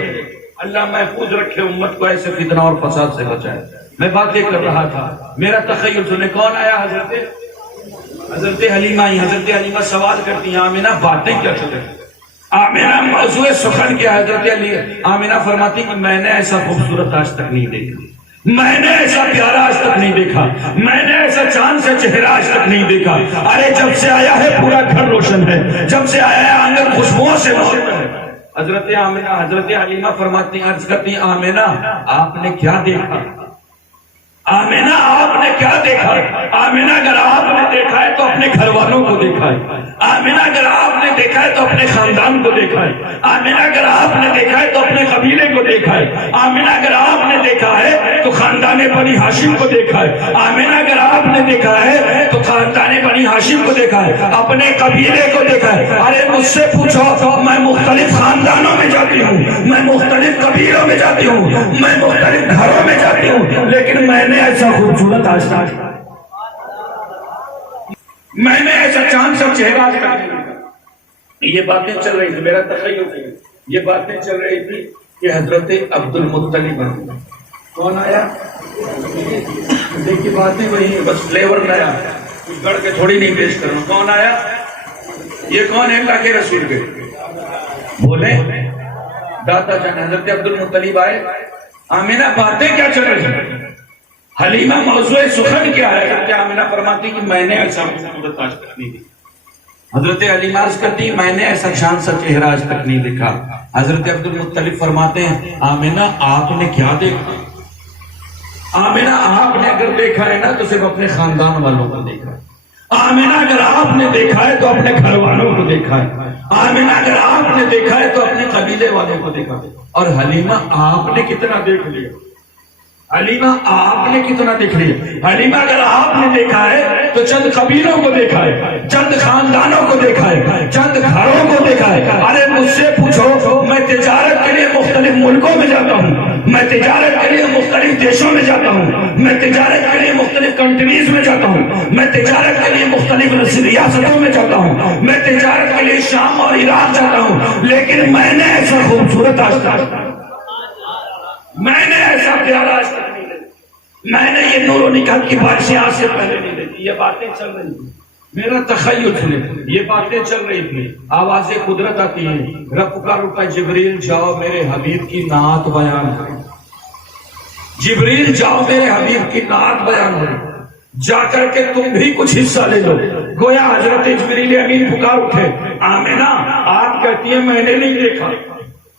اللہ محفوظ رکھے امت کو ایسے فتنہ اور فساد سے بچائے. میں باتیں کر رہا تھا، میرا تخیل سنے. کون آیا؟ حضرت حلیمہ. حضرت حلیمہ سوال کرتی ہیں آمینہ باتیں کیا چل رہی ہیں؟ آمینہ موضوع سخن کیا؟ حضرت آمینہ فرماتی کہ میں نے ایسا خوبصورت آج تک نہیں دیکھا، میں نے ایسا پیارا آج تک نہیں دیکھا، میں نے ایسا چاند سے چہرہ آج تک نہیں دیکھا. ارے جب سے آیا ہے پورا گھر روشن ہے، جب سے آیا ہے آنگن خوشبوؤں سے روشن ہے. حضرت آمینہ حضرت حلیمہ فرماتی ہیں، عرض کرتی ہیں آمینہ آپ نے کیا دیکھا؟ آمینہ آپ نے کیا دیکھا؟ آمینہ اگر آپ نے دیکھا ہے تو اپنے گھر والوں کو دیکھا ہے. آمینہ اگر آپ نے دیکھا ہے تو اپنے خاندان کو دیکھا ہے. آمینہ اگر آپ نے دیکھا ہے تو اپنے قبیلے کو دیکھا ہے. آمینہ اگر آپ نے دیکھا ہے تو خاندان بنی ہاشم کو دیکھا ہے. آمینہ اگر آپ نے دیکھا ہے تو خاندان بنی ہاشم کو دیکھا ہے، اپنے قبیلے کو دیکھا ہے. ارے مجھ سے پوچھو، میں مختلف خاندانوں میں جاتی ہوں، میں مختلف قبیلوں میں جاتی ہوں، میں مختلف گھروں میں جاتی ہوں، لیکن میں نے ایسا خوبصورت آج تک، میں نے ایسا چاند سا چہرہ آج تک. یہ باتیں چل رہی تھی، میرا تخیل ہے، یہ باتیں چل رہی تھی کہ حضرت عبد المطلب. کون آیا؟ دیکھیے باتیں وہی، بس فلیور نیا، کچھ گڑھ کے تھوڑی نہیں پیش کر رہا ہوں. کون آیا؟ یہ کون ہے؟ اللہ کے رسول کے بولے داتا جان حضرت عبد المطلب آئے. آمینہ باتیں کیا چل رہی ہیں؟ حلیمہ موضوع سخن کیا ہے؟ حضرت آمینہ فرماتی کہ میں نے ایسا خوبصورت آج تک نہیں دیکھا. حضرت حلیمہ عرض کرتی میں نے ایسا شان سا چہرہ آج تک نہیں دیکھا. حضرت عبد المطلب فرماتے ہیں آمینہ آپ نے کیا دیکھا؟ آمینہ آپ نے اگر دیکھا ہے نا تو صرف اپنے خاندان والوں کو دیکھا ہے. آمینہ اگر آپ نے دیکھا ہے تو اپنے گھر والوں کو دیکھا ہے. آمینہ اگر آپ نے دیکھا ہے تو اپنے قبیلے والوں کو دیکھا ہے. اور حلیمہ آپ نے کتنا دیکھ لیا؟ حلیمہ آپ نے کتنا دیکھ لیا؟ حلیمہ اگر آپ نے دیکھا ہے تو چند قبیلوں کو دیکھا ہے، چند خاندانوں کو دیکھا ہے، چند گھروں کو دیکھا ہے. ارے مجھ سے پوچھو، میں تجارت کے لیے مختلف ملکوں میں جاتا ہوں، میں تجارت کے لیے مختلف دیشوں میں جاتا ہوں، میں تجارت کے لیے مختلف کنٹریز میں جاتا ہوں، میں تجارت کے لیے مختلف ریاستوں میں جاتا ہوں، میں تجارت کے لیے شام اور عراق جاتا ہوں، لیکن میں نے ایسا خوبصورت آج تک، میں نے ایسا پیارا آج تک نہیں دیکھا، میں نے یہ نور و نکات کی بارشیں آج سے پہلے نہیں دیکھی. یہ باتیں چل رہی تھی، میرا تخیل سنے، یہ باتیں چل رہی تھی. آوازیں قدرت آتی ہیں، رب کا رکا جبریل جاؤ میرے حبیب کی نعت بیان کرو. جبریل جاؤ میرے حبیب کی نعت بیان کرو، جا کر کے تم بھی کچھ حصہ لے لو. گویا حضرت جبریل امین پکار اٹھے. آمینہ آپ کہتی ہیں میں نے نہیں دیکھا،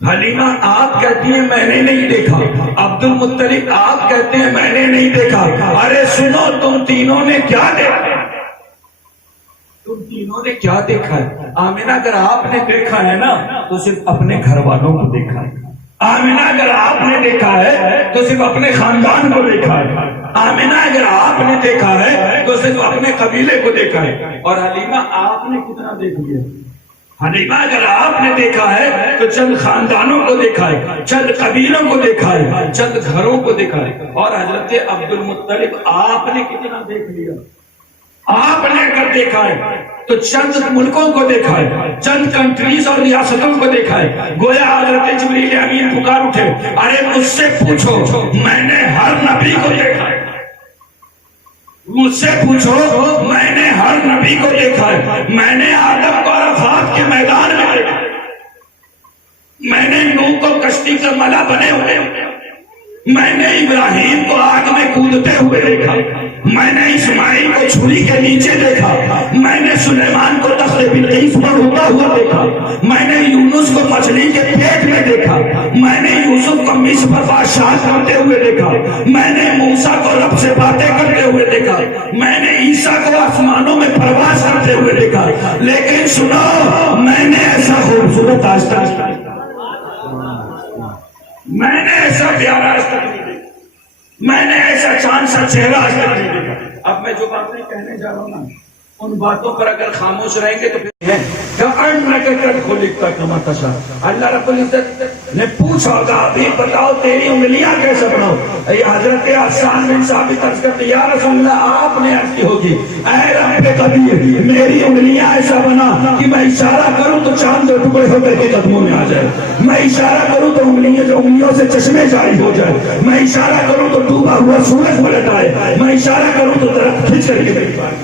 حلیمہ آپ کہتی ہیں میں نے نہیں دیکھا، عبد المطلب آپ کہتے ہیں میں نے نہیں دیکھا. ارے سنو، تم تینوں نے کیا دیکھا؟ تم تینوں نے کیا دیکھا ہے؟ آمینہ اگر آپ نے دیکھا ہے نا تو صرف اپنے گھر والوں کو دیکھا ہے. آمینہ اگر آپ نے دیکھا ہے تو صرف اپنے خاندان کو دیکھا ہے. آمینہ اگر آپ نے دیکھا ہے تو صرف اپنے قبیلے کو دیکھا ہے. اور حلیمہ آپ نے کتنا دیکھ لیا؟ حنیفہ اگر آپ نے دیکھا ہے تو چند خاندانوں کو دیکھا ہے، چند قبیلوں کو دیکھا ہے، چند گھروں کو دیکھا ہے. اور حضرت عبد المطلب آپ نے کتنا دیکھ لیا. آپ نے اگر دیکھا ہے تو چند ملکوں کو دیکھا ہے، چند کنٹریز اور ریاستوں کو دیکھا ہے. گویا حضرت جبریل امین پکار اٹھے، ارے مجھ سے پوچھو، میں نے ہر نبی کو دیکھا ہے. مجھ سے پوچھو، میں نے ہر نبی کو دیکھا ہے. میں نے آدم کو عرفات کے میدان میں دیکھا ہے. میں نے نوح کو کشتی کا ملا بنے ہوئے، میں نے ابراہیم کو آگ میں کودتے ہوئے دیکھا، میں نے اسماعیل کو چھری کے نیچے دیکھا، میں نے سلیمان کو تخت بلقیس پر ہوتا ہوا دیکھا، میں نے یونس کو مچھلی کے پیٹ میں دیکھا، میں نے یوسف کو مصر پر بادشاہ کرتے ہوئے دیکھا، میں نے موسیٰ کو رب سے باتیں کرتے ہوئے دیکھا، میں نے عیسیٰ کو آسمانوں میں پرواز کرتے ہوئے دیکھا. لیکن سنو، میں نے ایسا خوبصورت آج تک، میں نے ایسا پیارا آج تک نہیں دیکھا، میں نے ایسا چاند سا چہرہ آج تک نہیں دیکھا. اب میں جو باتیں کہنے جا رہا ہوں نا، ان باتوں پر اگر خاموش رہیں گے تو پھر اللہ رب العزت نے پوچھا ہوگا، ابھی بتاؤ تیری انگلیاں کیسے بناؤ. یہ حضرت حسان بن ثابت عرض کرتے، یا رسول اللہ آپ نے عرض کی ہوگی، اے رب قدیر میری انگلیاں ایسا بنا کہ میں اشارہ کروں تو چاند دو ٹکڑے ہو کر کے قدموں میں آ جائے، میں اشارہ کروں تو انگلیوں سے چشمے جاری ہو جائے، میں اشارہ کروں تو ڈوبا ہوا سورج پلٹ آئے، میں اشارہ کروں تو درخت کھینچ کر کے میری پائے.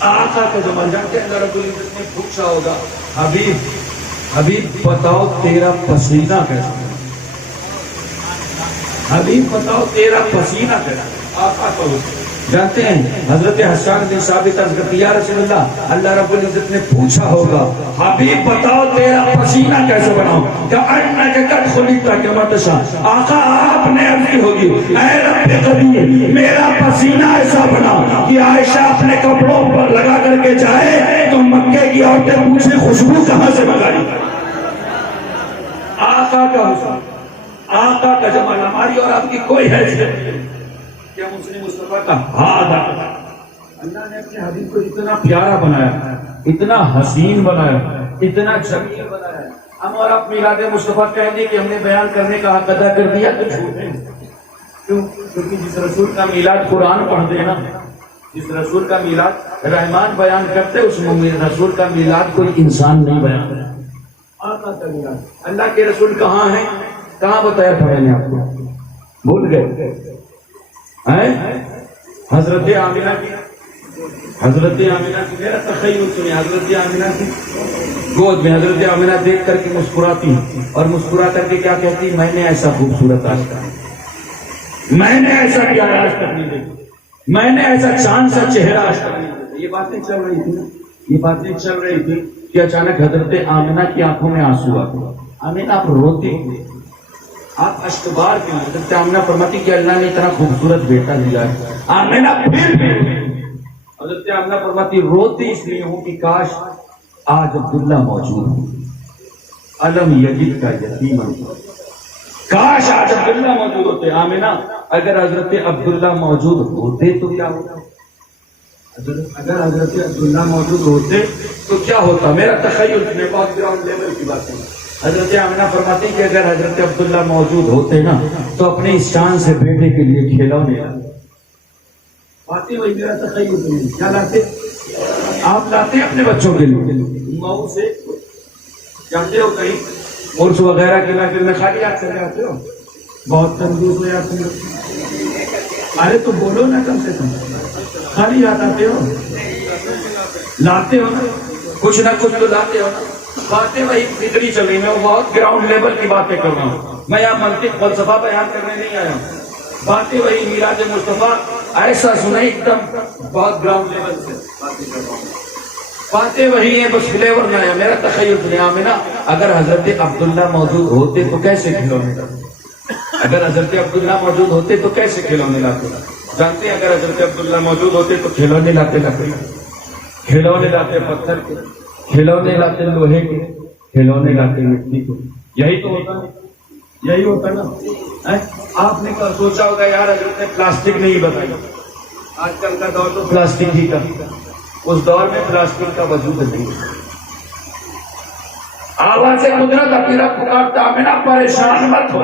آقا کا زمان جانتے ہیں. اللہ رب العزت نے پوچھا ہوگا، حبیب بتاؤ تیرا پسینہ کیسا، حبیب بتاؤ تیرا پسینہ کیسا. آقا کا جانتے ہیں حضرت حسان بن ثابت عرض کرتے، یا رسول اللہ اللہ رب العزت نے پوچھا ہوگا، حبیب بتاؤ تیرا پسینہ کیسے بناؤں. آقا آپ نے عرض کی ہوگی، اے رب قدیر میرا پسینہ ایسا بنا کہ عائشہ اپنے کپڑوں پر لگا کر کے جائے تو مکے کی عورتیں پوچھیں خوشبو کہاں سے منگائی. آقا کا حسن، آقا کا جمال. ہماری اور آپ کی کوئی حیثیت نہیں کیا مسلم مصطفیٰ کا ہاتھ. اللہ نے اپنے حبیب کو اتنا پیارا بنایا، اتنا حسین بنایا، اتنا جمیل بنایا. ہم اور آپ میلاد مصطفیٰ کہیں کہ ہم نے بیان کرنے کا حق ادا کر دیا تو جھوٹ ہے. کیوں؟ کیونکہ جس رسول کا میلاد قرآن پڑھتے ہیں نا، جس رسول کا میلاد رحمان بیان کرتے، اس رسول کا میلاد کوئی انسان نہیں بیان کرتا. آقا کا میلاد. اللہ کے رسول کہاں ہیں؟ کہاں بتایا تھا میں نے آپ کو؟ بھول گئے؟ حضرت آمینہ کی، حضرت آمینہ کی، میرا تخیل سنیں، حضرت آمینہ کی گود میں حضرت آمینہ دیکھ کر کے مسکراتی اور مسکرا کر کے کیا کہتی، میں نے ایسا خوبصورت آج تک، میں نے ایسا پیارا آج تک نہیں دیکھا، میں نے ایسا چاند سا چہرہ آج تک نہیں دیکھا. یہ باتیں چل رہی تھی، یہ باتیں چل رہی تھی کہ اچانک حضرت آمینہ کی آنکھوں میں آنسو آ گئے. آمینہ آپ روتی ہوئے، آپ اشتبار کی. حضرت آمینہ فرماتی کہ اللہ نے اتنا خوبصورت بیٹا دیا ہے. آمینہ پھر حضرت آمینہ فرماتی روتی اس لیے ہوں کہ کاش آج عبداللہ موجود ہوں. علم یجد کا یتیم، کاش آج عبداللہ موجود ہوتے. آمینہ اگر حضرت عبداللہ موجود ہوتے تو کیا ہوتا؟ اگر حضرت عبداللہ موجود ہوتے تو کیا ہوتا؟ میرا تخیل میں بہت گراؤنڈ لیول کی بات ہے. حضرت آمینہ فرماتی کہ اگر حضرت عبداللہ موجود ہوتے نا تو اپنے اس شان سے بیٹے کے لیے کھلونے لاتے. وہی میرا تخیل کیا لاتے؟ آپ لاتے اپنے بچوں کے لیے مئو سے جاتے ہو کہیں عرس وغیرہ کے محفل میں، خالی ہاتھ چلے آتے ہو، بہت کنجوس ہو جاتے ہو. ارے تو بولو نا کم سے کم، خالی ہاتھ آتے ہو، لاتے ہو نا کچھ نہ کچھ تو لاتے ہو نا. باتیں وہی فطری چل رہی. میں بہت گراؤنڈ لیول کی باتیں کر رہا ہوں، میں یہاں منطق فلسفہ بیان کرنے نہیں آیا ہوں. باتیں وہی میلاد مصطفیٰ ایسا سنیں ایک دم بہت گراؤنڈ لیول سے باتیں کر رہا ہوں. باتیں وہی ہیں، بس فلیور نہ آیا. میرا تخیل دنیا میں نا اگر حضرت عبداللہ موجود ہوتے تو کیسے کھلونے لاتے؟ اگر حضرت عبداللہ موجود ہوتے تو کیسے کھلونے لاتے؟ جانتے ہیں اگر حضرت عبداللہ موجود ہوتے تو کھلونے لاتے لکڑی، کھلونے لاتے پتھر کے، کھلونے لاتے لوہے کے، کھلونے لاتے مٹی کو. یہی تو ہوتا نا، یہی ہوتا نا. آپ نے سوچا ہوگا یار حضرت نے پلاسٹک نہیں بتائی، آج کل کا دور تو پلاسٹک ہی کا، اس دور میں پلاسٹک کا وجود نہیں. آواز قدرت اپنی رب پکارتا، آمینہ پریشان مت ہو،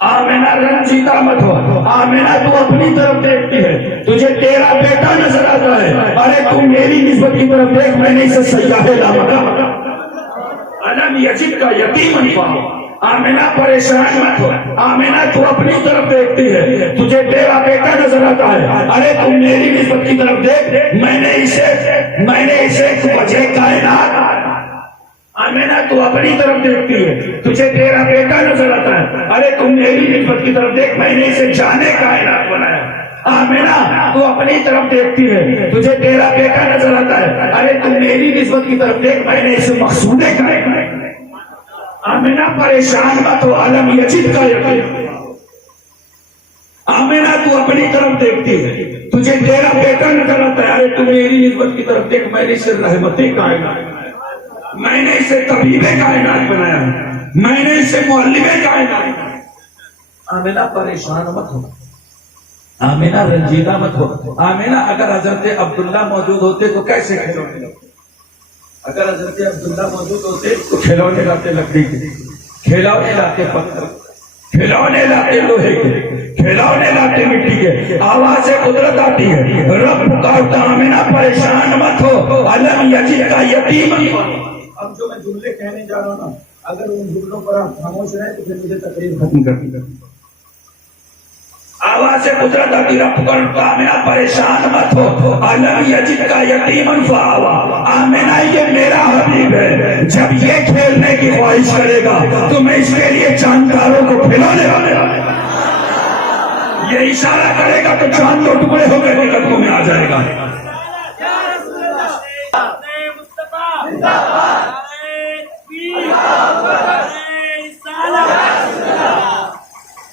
آمینہ رنجیدہ مت ہو، آمینہ تو اپنی طرف دیکھتی ہے، تجھے تیرا بیٹا نظر آتا ہے، ارے تو میری نسبت کی طرف دیکھ، میں نے اسے سیاہ لامکہ علم یجد کا یتیماً فآویٰ. آمینہ پریشان مت ہو، آمینہ تو اپنی طرف دیکھتی ہے، تجھے تیرا بیٹا نظر آتا ہے، ارے تم میری نسبت کی طرف دیکھ، میں نے اسے وجہ کائنات. آمینہ تو اپنی طرف دیکھتی ہے، تجھے تیرا بیٹا نظر آتا ہے، ارے تم میری نسبت کی طرف دیکھ، میں نے اسے جانے کائنات بنایا. آمینہ تو اپنی طرف دیکھتی ہے، تجھے تیرا بیٹا نظر آتا ہے، ارے تم میری نسبت کی طرف دیکھ، میں نے اسے مقصود کائنات بنایا. آمینہ پریشان مت ہو، عالم یجد کا یقین. آمینہ تو اپنی طرف دیکھتی ہے، تجھے تیرا بیٹا نظر آتا ہے، ارے تم میری نسبت کی طرف دیکھ، میں نے اسے رحمت کائنات بنایا، میں نے اسے طبیب کائنات بنایا، میں نے اسے معلم کائنات بنایا. آمینہ پریشان مت ہو، آمینہ رنجیدہ مت ہو. آمینہ اگر حضرت عبداللہ موجود ہوتے تو کیسے کھلونے لاتے؟ اگر حضرت عبداللہ موجود ہوتے تو کھلونے لاتے لکڑی کے، کھلونے لاتے پتھر، کھلونے لاتے لوہے کے، کھلونے لاتے مٹی کے. آواز قدرت آتی ہے، رب پکارتا، آمینہ پریشان مت ہو، علم یجد کا یتیم. اب جو میں جملے کہنے جا رہا ہوں نا، اگر ان جملوں پر آپ خاموش رہیں تو پھر مجھے تقریر ختم کرنی ہے. آواز قدرت آتی، رب پکارتا، آمینہ پریشان مت ہو، علم یجد کا یتیماً فآویٰ. آمینہ یہ میرا حبیب ہے، جب یہ کھیلنے کی خواہش کرے گا تو میں اس کے لیے چانداروں کو کھلانے والا. یہ اشارہ کرے گا تو چاند دو ٹکڑے ہو کر کے قدموں میں آ جائے گا.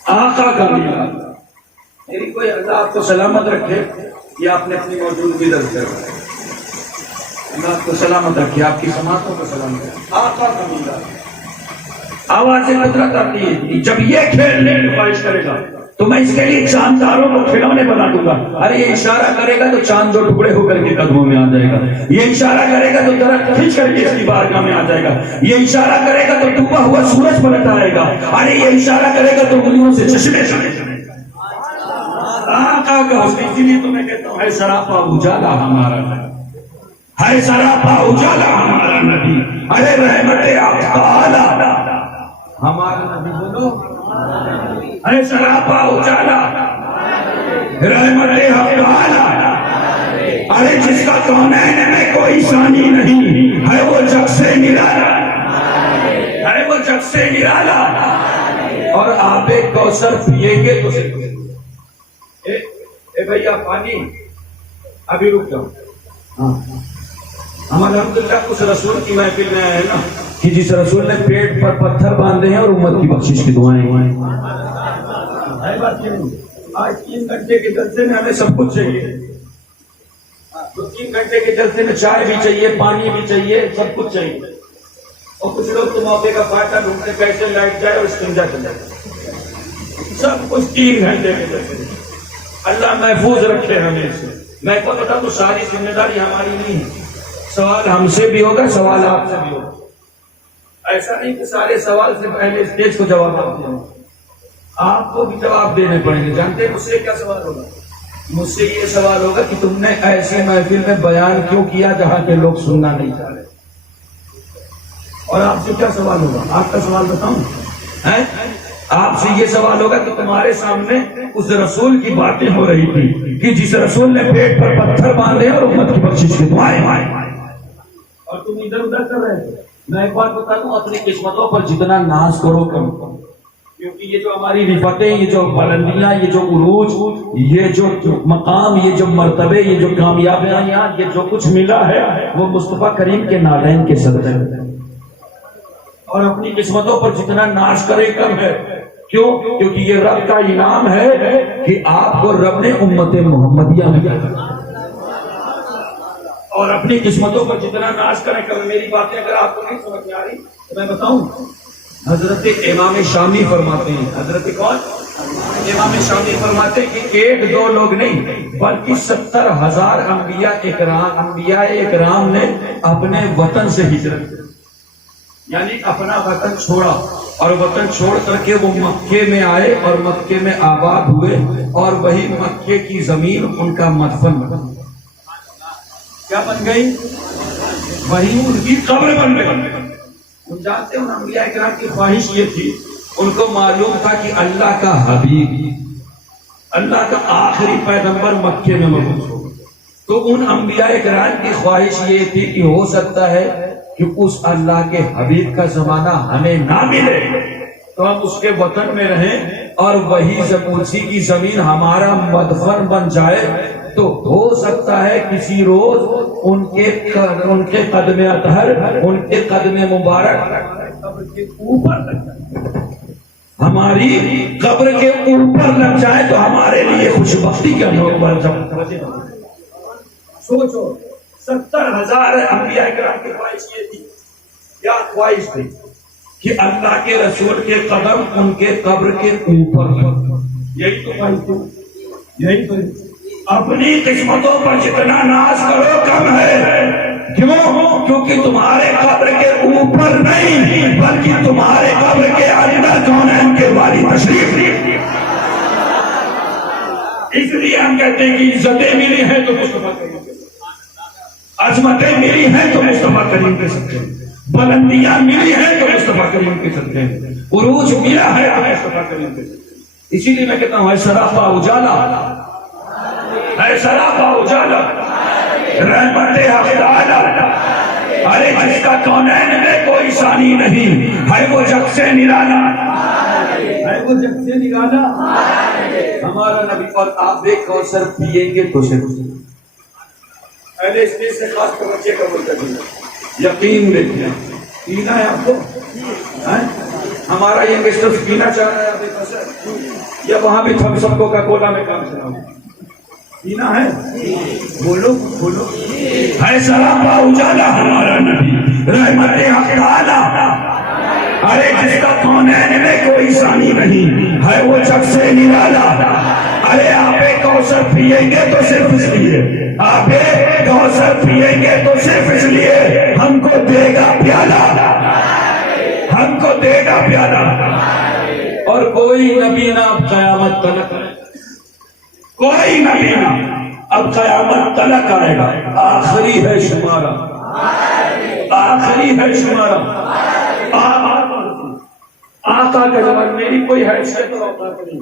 آقا کا میلاد. میری کوئی اللہ آپ کو سلامت رکھے، یا آپ نے اپنی موجودگی درج کروائی. اللہ آپ کو سلامت رکھے، آپ کی سماعتوں کو سلامت رکھے. آقا کا میلاد. آواز قدرت آتی ہے، جب یہ کھیلنے کی خواہش کرے گا تو میں اس کے لیے چانداروں کو کھلونے بنا دوں گا. ارے یہ اشارہ کرے گا تو چاند دو ٹکڑے ہو کر کے قدموں میں آ جائے گا. یہ اشارہ کرے گا تو درخت کھینچ کر کے اس کی بارگاہ میں آ جائے گا. یہ اشارہ کرے گا تو ڈوبا ہوا سورج پلٹ آئے گا. ارے یہ اشارہ کرے گا تو گلیوں سے چشمے چلے جائیں گے. آقا کا حسن، اسی لیے تو میں کہتا ہوں، ہے سراپا اجالا ہمارا نبی، ہے سراپا اجالا ہمارا نبی، ارے رحمت اعلی ہمارا نبی. بولو، ہے سراپا اجالا رحمت اعلی. ارے جس کا کونین میں کوئی ثانی نہیں، ہے وہ جگ سے نرالا، ہے وہ جگ سے نرالا. اور آب کوثر پیئیں گے تو سے اے بھیا پانی ابھی رک جاؤ. ہم الحمدللہ اس رسول کی محفل میں آئے نا کہ جس رسول نے پیٹ پر پتھر باندھے ہیں اور امت کی بخشش کی دعائیں. آج 3 گھنٹے کے جلسے میں ہمیں سب کچھ چاہیے. تو 3 گھنٹے کے جلسے میں چائے بھی چاہیے، پانی بھی چاہیے، سب کچھ چاہیے. اور کچھ لوگ تو موقع کا فائدہ ڈھونڈتے کیسے لائٹ جائے اور استنجا چل جائے. سب کچھ 3 گھنٹے کے جلسے. اللہ محفوظ رکھے ہمیں سے. میں کو بتا تو ساری ذمہ داری ہماری نہیں ہے. سوال ہم سے بھی ہوگا، سوال آپ سے بھی ہوگا. ایسا نہیں کہ سارے سوال سے پہلے اسٹیج کو جواب آتے ہیں. آپ کو بھی جواب دینے پڑیں گے. جانتے ہیں مجھ سے کیا سوال ہوگا؟ مجھ سے یہ سوال ہوگا کہ تم نے ایسے محفل میں بیان کیوں کیا جہاں کے لوگ سننا نہیں چاہ رہے. اور آپ سے کیا سوال ہوگا؟ آپ کا سوال بتاؤں. آپ سے یہ سوال ہوگا کہ تمہارے سامنے اس رسول کی باتیں ہو رہی تھی کہ جس رسول نے پیٹ پر پتھر باندھے اور امت کی بخشش کی دعائیں اور تم ادھر ادھر کر رہے تھے. میں ایک بات بتا دوں، اپنی قسمتوں پر جتنا ناز کرو کم، کیونکہ یہ جو ہماری رفتیں، یہ جو بلندیاں، یہ جو عروج، یہ جو مقام، یہ جو مرتبے، یہ جو کامیابیاں، یہ جو کچھ ملا ہے وہ مصطفیٰ کریم کے نالین کے صدقے ہے. اور اپنی قسمتوں پر جتنا ناز کرے کم ہے. کیوں؟ کیونکہ یہ رب کا انعام ہے کہ آپ کو رب نے امت محمدیہ میں. اور اپنی قسمتوں پر جتنا ناز کریں کم. میری باتیں اگر آپ کو نہیں سمجھ میں آ رہی تو میں بتاؤں. حضرت امام شامی فرماتے ہیں، حضرت کون؟ امام شامی فرماتے کہ ایک دو لوگ نہیں بلکہ 70,000 انبیاء اکرام نے اپنے وطن سے ہجرت کی، یعنی اپنا وطن چھوڑا اور وطن چھوڑ کر کے وہ مکے میں آئے اور مکے میں آباد ہوئے اور وہی مکے کی زمین ان کا مدفن بن گئی۔ کیا بن گئی؟ وہی ان کی قبر بن گئی۔ تم جانتے ہیں انبیاء اکرام کی خواہش یہ تھی، ان کو معلوم تھا کہ اللہ کا حبیب، اللہ کا آخری پیغمبر مکے میں مبعوث ہوگا، تو ان انبیاء اکرام کی خواہش یہ تھی کہ ہو سکتا ہے کہ اس اللہ کے حبیب کا زمانہ ہمیں نہ ملے تو ہم اس کے وطن میں رہیں اور وہی اسی کی زمین ہمارا مدفن بن جائے، تو ہو سکتا ہے کسی روز ان کے قدم اطہر، ان کے قدم مبارک اوپر لگ جائے، ہماری قبر کے اوپر لگ جائے تو ہمارے لیے خوش بختی کا موقع۔ سوچو 70,000 انبیاء کرام کی خواہش یہ تھی، کیا خواہش تھی کہ اللہ کے رسول کے قدم ان کے قبر کے اوپر لگ، یہی تو خواہش تھی، یہی تو۔ اپنی قسمتوں پر جتنا ناز کرو کم ہے، کیوں؟ کیونکہ تمہارے قبر کے اوپر نہیں بلکہ تمہارے قبر کے اندر کونین کے والی تشریف، اس لیے ہم کہتے ہیں کہ عزتیں ملی ہیں تو مصطفیٰ کریم، عظمتیں ملی ہیں تو مصطفیٰ کریم کے صدقے، بلندیاں ملی ہیں تو مصطفیٰ کریم کے صدقے، عروج ملا ہے تو مصطفیٰ کریم کے صدقے۔ اسی لیے میں کہتا ہوں اے سراپا اجالا، اے سراپا اجالا، رحمت حق تعالی، ارے جس کا کونین میں کوئی ثانی نہیں ہے وہ جگ سے نرالا، ہے وہ جگ سے نرالا ہمارا نبی۔ اور آپ ایک کوثر پیئیں گے تو صرف پہلے اس لیے سے خاص کر بچے کا بولتا ہے یقین دیکھیں پینا ہے آپ کو، ہمارا یہ مسٹر پینا چاہ رہا ہے آپ یا وہاں بھی تھم سب کو کا کولا میں کام چلاؤں پینا ہے، بولو بولو۔ ہے سراپا اجالا ہمارا نبی، رحمت حق تعالی، ارے جس کا کونین میں کوئی ثانی نہیں ہے وہ جگ سے نرالا، ارے آپ کوثر پیئیں گے تو صرف اس لیے، آپ کوثر پیئیں گے تو صرف اس لیے ہم کو دے گا پیالہ، ہم کو دے گا پیالہ۔ اور کوئی نبی نہ اب قیامت تلک، کوئی نبی نہ اب قیامت تلک آئے گا، آخری ہے شمارا، آخری ہے شمارا۔ آقا کا جواب میری کوئی حیثیت اور اوقات نہیں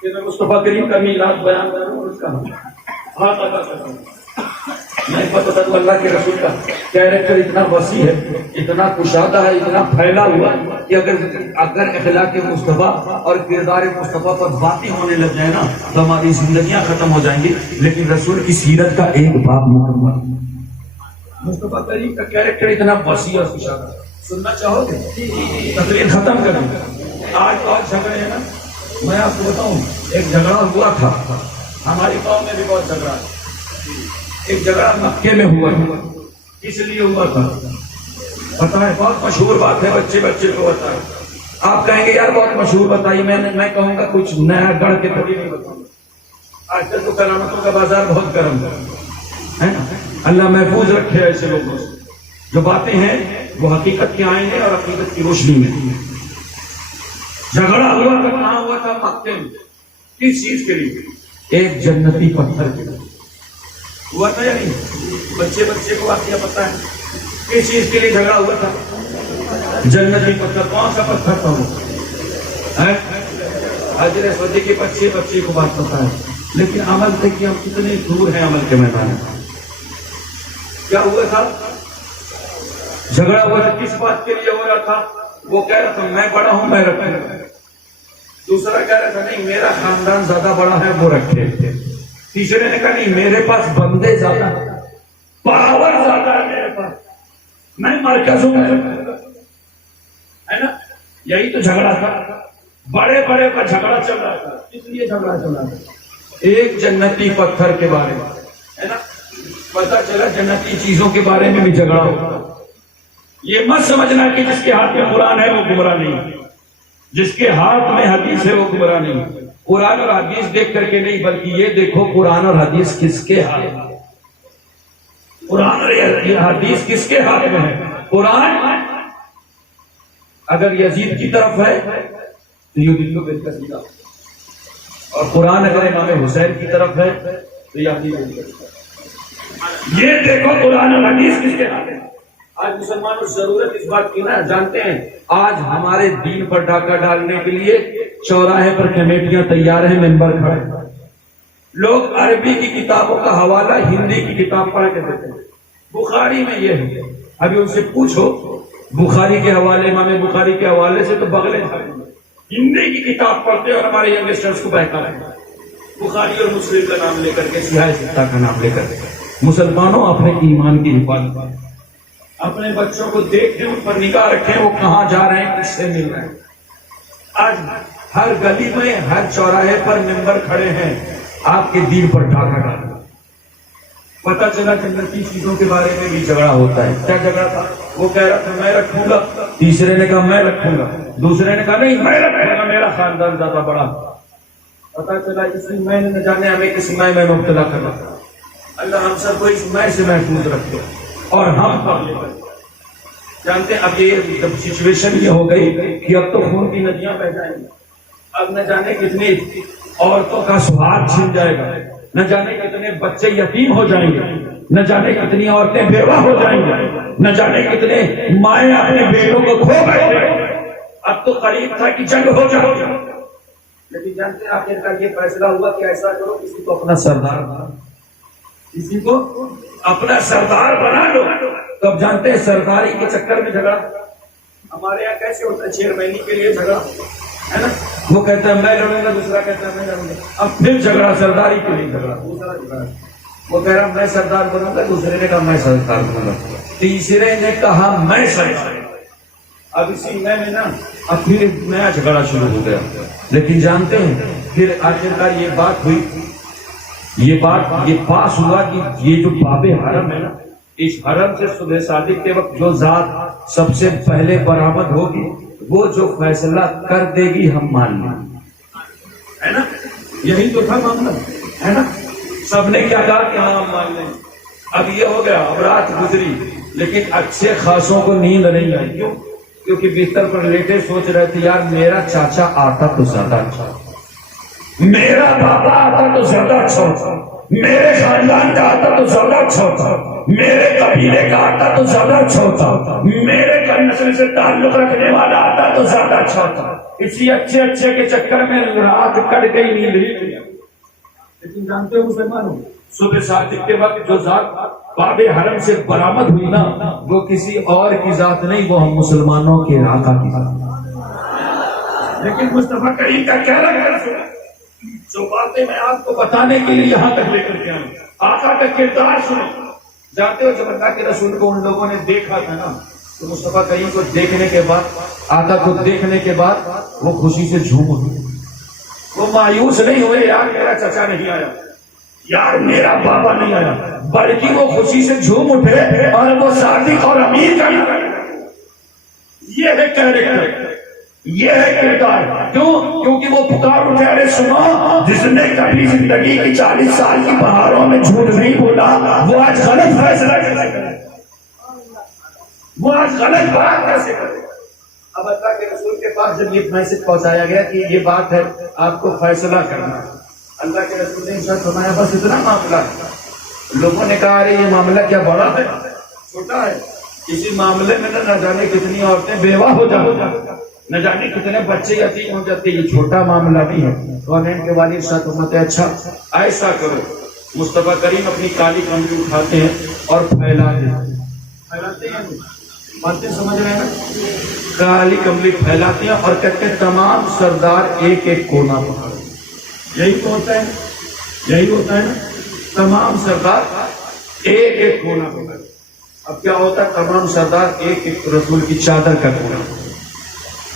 کہ میں مصطفیٰ کریم کا میلاد بیان کروں اور اس کا آقا کا کروں، نہیں پتہ تھا تو اللہ کے رسول کا کیریکٹر اتنا وسیع ہے، اتنا کشادہ ہے، اتنا پھیلا ہوا کہ اگر اخلاق مصطفیٰ اور کردار مصطفیٰ پر باتیں ہونے لگ جائے نا تو ہماری زندگیاں ختم ہو جائیں گی، لیکن رسول کی سیرت کا ایک باب مکمل، مصطفیٰ کریم کا کیریکٹر اتنا وسیع اور کشادہ۔ سننا چاہو گے؟ تقریر ختم کریں، آج بہت جھگڑے ہیں نا، میں آپ کو بتاؤں ایک جھگڑا ہوا تھا ہماری قوم میں بھی، بہت جھگڑا، ایک جھگڑا مکے میں ہوا، اس لیے ہوا تھا پتہ ہے، بہت مشہور بات ہے، بچے بچے کو بتائیں، آپ کہیں گے یار بہت مشہور بتائی، میں کہوں گا کچھ نیا گڑھ کے تھوڑی نہیں بتاؤں۔ آج کل تو کرامتوں کا بازار بہت گرم ہے نا، اللہ محفوظ رکھے ایسے لوگوں سے، جو باتیں ہیں وہ حقیقت کے آئیں گے اور حقیقت کی روشنی میں۔ جھگڑا ہوا تھا، کہاں ہوا تھا؟ مکے میں۔ کس چیز کے لیے؟ ایک جنتی پتھر کے لیے ہوا تھا یا نہیں؟ بچے کو واقعہ پتہ ہے کس چیز کے لیے جھگڑا ہوا تھا؟ جنتی پتھر۔ کون سا پتھر تھا وہ؟ حجر اسود کے بچے کو بات پتہ ہے، لیکن عمل سے کہ ہم کتنے دور ہیں عمل کے میدان میں۔ کیا ہوا تھا؟ جھگڑا ہوا تھا، کس بات کے لیے ہو رہا تھا؟ وہ کہہ رہا تھا میں بڑا ہوں میں رکھوں، دوسرا کہہ رہا تھا نہیں میرا خاندان زیادہ بڑا ہے وہ رکھے، تیسرے نے کہا نہیں میرے پاس بندے زیادہ، پاور زیادہ ہے میرے پاس، میں مرکز ہوں، ہے نا؟ یہی تو جھگڑا تھا، بڑے کا جھگڑا چل رہا تھا، اس لیے جھگڑا چل رہا تھا ایک جنتی پتھر کے بارے میں، ہے نا؟ پتا چلا جنتی چیزوں کے بارے میں بھی جھگڑا ہوتا۔ یہ مت سمجھنا کہ جس کے ہاتھ میں قرآن ہے وہ گمراہ نہیں، جس کے ہاتھ میں حدیث ہے وہ گمراہ نہیں، قرآن اور حدیث دیکھ کر کے نہیں، بلکہ یہ دیکھو قرآن اور حدیث کس کے ہاتھ میں ہے۔ قرآن اور حدیث کس کے ہاتھ میں ہے؟ قرآن اگر یزید کی طرف ہے تو یہ بالکل بالکل سیدھا، اور قرآن اگر امام حسین کی طرف ہے تو یہ دیکھو قرآن اور حدیث کس کے ہاتھ ہے۔ آج مسلمانوں ضرورت اس بات کی نا، جانتے ہیں آج ہمارے دین پر ڈاکہ ڈالنے کے لیے چوراہے پر کمیٹیاں تیار ہیں، ممبر کھڑے، لوگ عربی کی کتابوں کا حوالہ ہندی کی کتاب پڑھ کے دیتے ہیں۔ بخاری میں یہ ہے، ابھی ان سے پوچھو بخاری کے حوالے، امام بخاری کے حوالے سے تو بغلیں جھڑیں گے، ہندی کی کتاب پڑھتے اور ہمارے ینگسٹرز کو بہکا رہے ہیں، بخاری اور مسلم کا نام لے کر کے، سیاہ ستہ کا نام لے کر کے۔ مسلمانوں اپنے ایمان کی حفاظت کریں، اپنے بچوں کو دیکھیں، ان پر نگاہ رکھیں، وہ کہاں جا رہے ہیں، کس سے مل رہے ہیں۔ آج ہر گلی میں، ہر چوراہے پر ممبر کھڑے ہیں آپ کے دین پر ڈاکہ ڈالنا۔ پتہ چلا جنتی چیزوں کے بارے میں بھی جھگڑا ہوتا ہے۔ کیا جھگڑا تھا؟ وہ کہہ رہا تھا میں رکھوں گا، تیسرے نے کہا میں رکھوں گا، دوسرے نے کہا نہیں میں رکھوں گا، میرا خاندان زیادہ بڑا۔ پتہ چلا اسی میں نہ جانے ہمیں کس میں مبتلا کرنا تھا۔ اللہ ہم سب کو اس میں سے محفوظ رکھے، اور ہم جانتے ہیں اب یہ سچویشن یہ ہو گئی کہ اب تو خون کی ندیاں بہ جائیں گی، اب نہ جانے کتنی عورتوں کا سہاگ چھن جائے گا، نہ جانے کتنے بچے یتیم ہو جائیں گے، نہ جانے کتنی عورتیں بیوہ ہو جائیں گی، نہ جانے کتنے مائیں اپنے بیٹوں کو کھو بیٹھے۔ اب تو قریب تھا کہ جنگ ہو جائے، لیکن جانتے ہیں آخر کار یہ فیصلہ ہوا کہ ایسا کرو کسی کو اپنا سردار بنا، کسی کو اپنا سردار بنا لو۔ تو اب جانتے ہیں سرداری کے چکر میں جھگڑا ہمارے یہاں کیسے ہوتا ہے، چیئرمینی کے لیے جھگڑا ہے نا، وہ کہتا ہے میں لڑوں گا، دوسرا کہتا ہے میں لڑوں گا، اب پھر جھگڑا سرداری کے لیے جھگڑا، دوسرا جھگڑا، وہ کہہ رہا میں سردار بنوں گا، دوسرے نے کہا میں سردار بنوں گا، تیسرے نے کہا میں سردار۔ اب اسی میں نا اب پھر نیا جھگڑا شروع ہو گیا۔ لیکن جانتے ہیں پھر آخرکار یہ بات ہوئی، یہ پاس ہوا کہ یہ جو باب حرم ہے نا، اس حرم سے صبح صادق کے وقت جو ذات سب سے پہلے برآمد ہوگی وہ جو فیصلہ کر دے گی ہم مان لیں، ہے نا، یہی تو تھا معاملہ، ہے نا، سب نے کیا کہا کہ ہاں ہم مان لیں۔ اب یہ ہو گیا، اب رات گزری، لیکن اچھے خاصوں کو نیند نہیں آئی، کیوں؟ کیونکہ بستر پر لیٹے سوچ رہے تھے یار میرا چاچا آتا تو زیادہ اچھا، میرا بابا آتا تو زیادہ اچھا ہوتا، میرے خاندان کا آتا تو زیادہ اچھا ہوتا، میرے قبیلے کا آتا تو زیادہ اچھا ہوتا، میرے نسل سے تعلق رکھنے والا آتا تو زیادہ اچھا ہوتا۔ اسی اچھے کے چکر میں رات کٹ گئی، نیند ہی۔ لیکن جانتے ہو مسلمانوں، صبح صادق کے وقت جو ذات باب حرم سے برآمد ہوئی نا، وہ کسی اور کی ذات نہیں، وہ ہم مسلمانوں کے آقا کی ذات۔ لیکن مصطفیٰ کریم کا کہنا ہے، جو باتیں میں آپ کو بتانے کے لیے یہاں تک لے کر کے آؤں، آقا کا کردار سنو۔ جانتے ہو جب اللہ کے رسول کو ان لوگوں نے دیکھا تھا نا، تو مصطفیٰ کریم کو دیکھنے کے بعد، آقا کو دیکھنے کے بعد وہ خوشی سے جھوم اٹھے، وہ مایوس نہیں ہوئے یار میرا چچا نہیں آیا، یار میرا بابا نہیں آیا، بلکہ وہ خوشی سے جھوم اٹھے، اور وہ صادق اور امین کا یہ ہے کیریکٹر، یہ ہے کردار۔ کیوں؟ کیونکہ وہ پکار اٹھے، ارے سنو، جس نے کبھی زندگی کی 40 سال کی بہاروں میں جھوٹ نہیں بولا، وہ آج غلط فیصلہ کیسے کرے، وہ آج غلط بات کیسے کرے۔ اب اللہ کے رسول کے پاس جب یہ میسج پہنچایا گیا کہ یہ بات ہے آپ کو فیصلہ کرنا، اللہ کے رسول نے ارشاد فرمایا بس اتنا معاملہ ہے۔ لوگوں نے کہا ارے یہ معاملہ کیا بڑا ہے، چھوٹا ہے، اسی معاملے میں نہ جانے کتنی عورتیں بیوہ ہو جاتی، نہ جانے کتنے بچے یتیم ہو جاتے، یہ چھوٹا معاملہ نہیں ہے۔ کونین کے والد ارشاد فرماتے ہیں اچھا ایسا کرو، مصطفیٰ کریم اپنی کالی کملی اٹھاتے ہیں اور پھیلاتے ہیں، باتیں سمجھ رہے ہیں نا، کالی کملی پھیلاتے ہیں اور کہتے ہیں تمام سردار ایک ایک کونا پکڑ، یہی تو ہوتا ہے، یہی ہوتا ہے نا، تمام سردار ایک ایک کونا پکڑ۔ اب کیا ہوتا ہے، تمام سردار ایک ایک رسول کی چادر کا کونا۔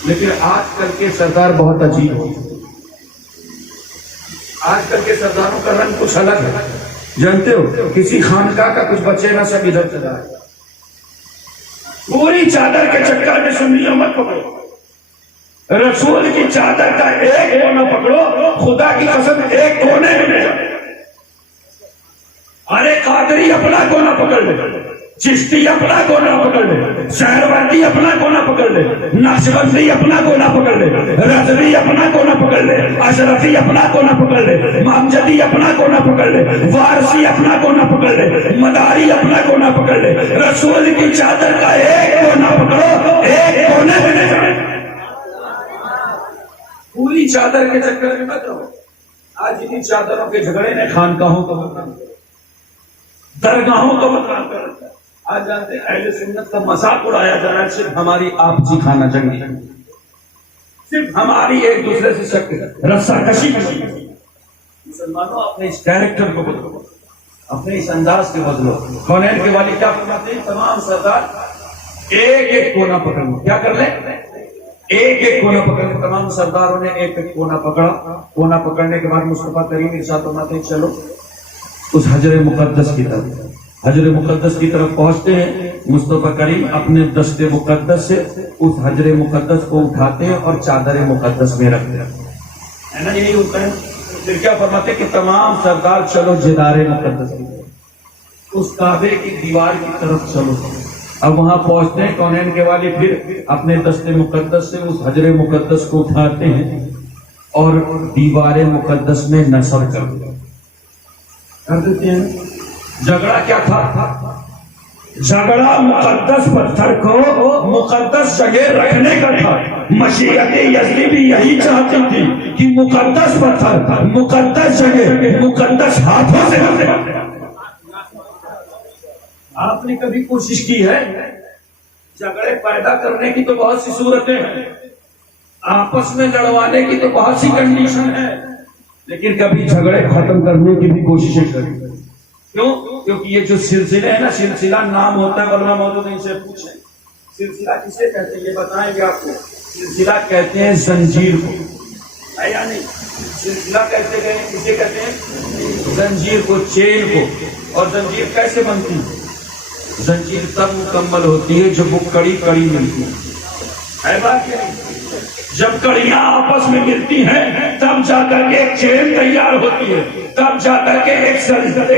لیکن آج کل کے سردار بہت عجیب ہوتے ہیں، آج کل کے سرداروں کا رنگ کچھ الگ ہے، جانتے ہو، کسی خانقاہ کا کچھ بچے نہ سب ادھر چلا ہے، پوری چادر کے چکر میں سنیوں مت پکڑو، رسول کی چادر کا ایک کونا پکڑو، خدا کی قسم ایک کونے میں لے جاؤ۔ ارے قادری اپنا کونا پکڑ لے، چشتی اپنا کونا پکڑ لے، سہروردی اپنا کونا پکڑ لے، نقشبندی اپنا کونا پکڑ لے، رضوی اپنا کونا پکڑ لے، اشرفی اپنا کونا پکڑ لے، محمدی اپنا کونا پکڑ لے، وارسی اپنا کونا پکڑ لے، مداری اپنا کونا پکڑ لے، رسول کی چادر کا ایک کونا پکڑو، ایک کونے میں لے جاؤ۔ پوری چادر کے چکر میں مت رہو۔ آج اتنی چادروں کے جھگڑے نے خانقاہوں کو بدنام کر، درگاہوں کو بدنام کر رکھا ہے۔ آج جانتے ہیں اہل سنت کا مذاق اڑایا جا رہا ہے، صرف ہماری آپسی خانہ جنگی، صرف ہماری ایک دوسرے سے شک رسا کشی کی۔ مسلمانوں اپنے اس کیریکٹر کو بدلو، اپنے اس انداز کے بدلو۔ کونین کے والی کیا فرماتے ہیں؟ تمام سردار ایک ایک کونا پکڑ لو۔ کیا کر لیں؟ ایک ایک کونا پکڑ لیں۔ تمام سرداروں نے ایک ایک کونا پکڑا۔ کونا پکڑنے کے بعد مصطفیٰ کریم ارشاد فرماتے ہیں چلو اس حجر مقدس کی طرف۔ حجر مقدس کی طرف پہنچتے ہیں، مصطفیٰ کریم اپنے دست مقدس سے اس حجر مقدس کو اٹھاتے ہیں اور چادر مقدس میں رکھتے ہیں، نا یہی ہوتا ہے۔ پھر کیا فرماتے ہیں کہ تمام سردار چلو جدار مقدس کی طرف، اس کعبے کی دیوار کی طرف چلو۔ اب وہاں پہنچتے ہیں، کونین کے والی پھر اپنے دست مقدس سے اس حجر مقدس کو اٹھاتے ہیں اور دیوار مقدس میں نصب کر دیتے ہیں۔ جھگڑا کیا تھا؟ جھگڑا مقدس پتھر کو مقدس جگہ رکھنے کا تھا۔ مشیت یزدی بھی یہی چاہتی تھی کہ مقدس پتھر مقدس جگہ مقدس ہاتھوں سے رکھے۔ آپ نے کبھی کوشش کی ہے؟ جھگڑے پیدا کرنے کی تو بہت سی صورتیں ہیں، آپس میں لڑوانے کی تو بہت سی کنڈیشن ہے، لیکن کبھی جھگڑے ختم کرنے کی بھی کوششیں کریں۔ کیوں؟ کیونکہ یہ جو سلسلے ہیں نا، سلسلہ نام ہوتا ہے، علماء موجود ہیں ان سے پوچھیں سلسلہ کسے کہتے ہیں، یہ بتائیں گے آپ کو۔ سلسلہ کہتے ہیں زنجیر کو، ہے یا نہیں؟ سلسلہ کہتے ہیں کسے کہتے ہیں؟ زنجیر کو، چین کو۔ اور زنجیر کیسے بنتی ہے؟ زنجیر تب مکمل ہوتی ہے جب وہ کڑی کڑی ملتی ہے بات کیا؟ جب کڑیاں آپس میں ملتی ہیں تب جا کر کے ایک چین تیار ہوتی ہے، تب جا کر کے ایک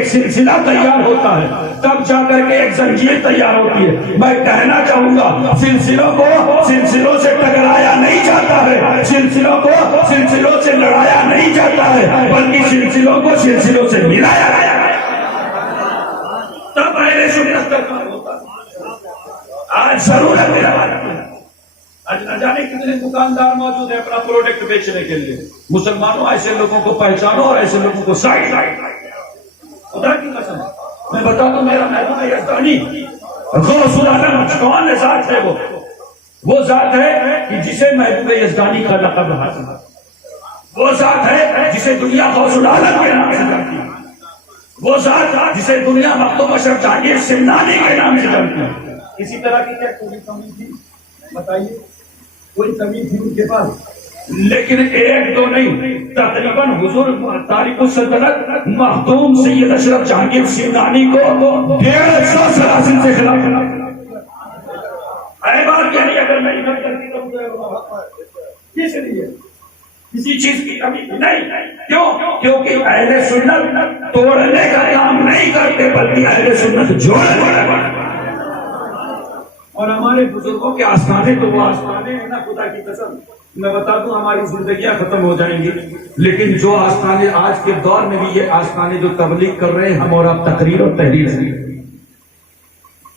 سلسلہ تیار ہوتا ہے، تب جا کر کے ایک زنجیر تیار ہوتی ہے۔ میں کہنا چاہوں گا سلسلوں کو سلسلوں سے ٹکرایا نہیں جاتا ہے، سلسلوں کو سلسلوں سے لڑایا نہیں جاتا ہے، بلکہ سلسلوں کو سلسلوں سے ملایا گیا ہے، تب اہل سنت کا کام ہوتا ہے۔ آج ضرورت ہے، آج نہ جانے کتنے دکاندار موجود ہیں اپنا پروڈکٹ بیچنے کے لیے۔ مسلمانوں ایسے لوگوں کو پہچانو اور ایسے لوگوں کو سائڈ۔ خدا کی قسم میں بتا دوں، میرا محبوب یزدانی غوث العالم کون ذات ہے؟ وہ ذات ہے کہ جسے محبوب یزدانی کا لقب حاصل ہے، وہ ذات ہے جسے دنیا غوث العالم کے نام سے جانتی ہے، وہ ذات جسے دنیا مخدوم اشرف جہانگیر سمنانی کے نام سے جانتی ہے۔ اسی طرح کی کیا کوئی کمی تھی؟ بتائیے، کوئی کمی تھی ان کے پاس؟ لیکن ایک دو نہیں، تقریباً حضور تاریخ السلطنت مخدوم سید اشرف جہانگیر سمنانی کو 150 سلاسل سے خلاف اے بات کیا نہیں؟ اگر نہیں کرتی تو کس لیے؟ کسی چیز کی کمی نہیں۔ کیوں؟ کیونکہ اہل سنت توڑنے کا کام نہیں کرتے، بلکہ اہل سنت جوڑنے کا کام۔ اور ہمارے بزرگوں کے آستانے تو وہ آستانے ہیں نا، خدا کی قسم میں بتا دوں ہماری زندگیاں ختم ہو جائیں گی، لیکن جو آستانے آج کے دور میں بھی یہ آستانے جو تبلیغ کر رہے ہیں ہم اور آپ تقریر اور تحریر سے،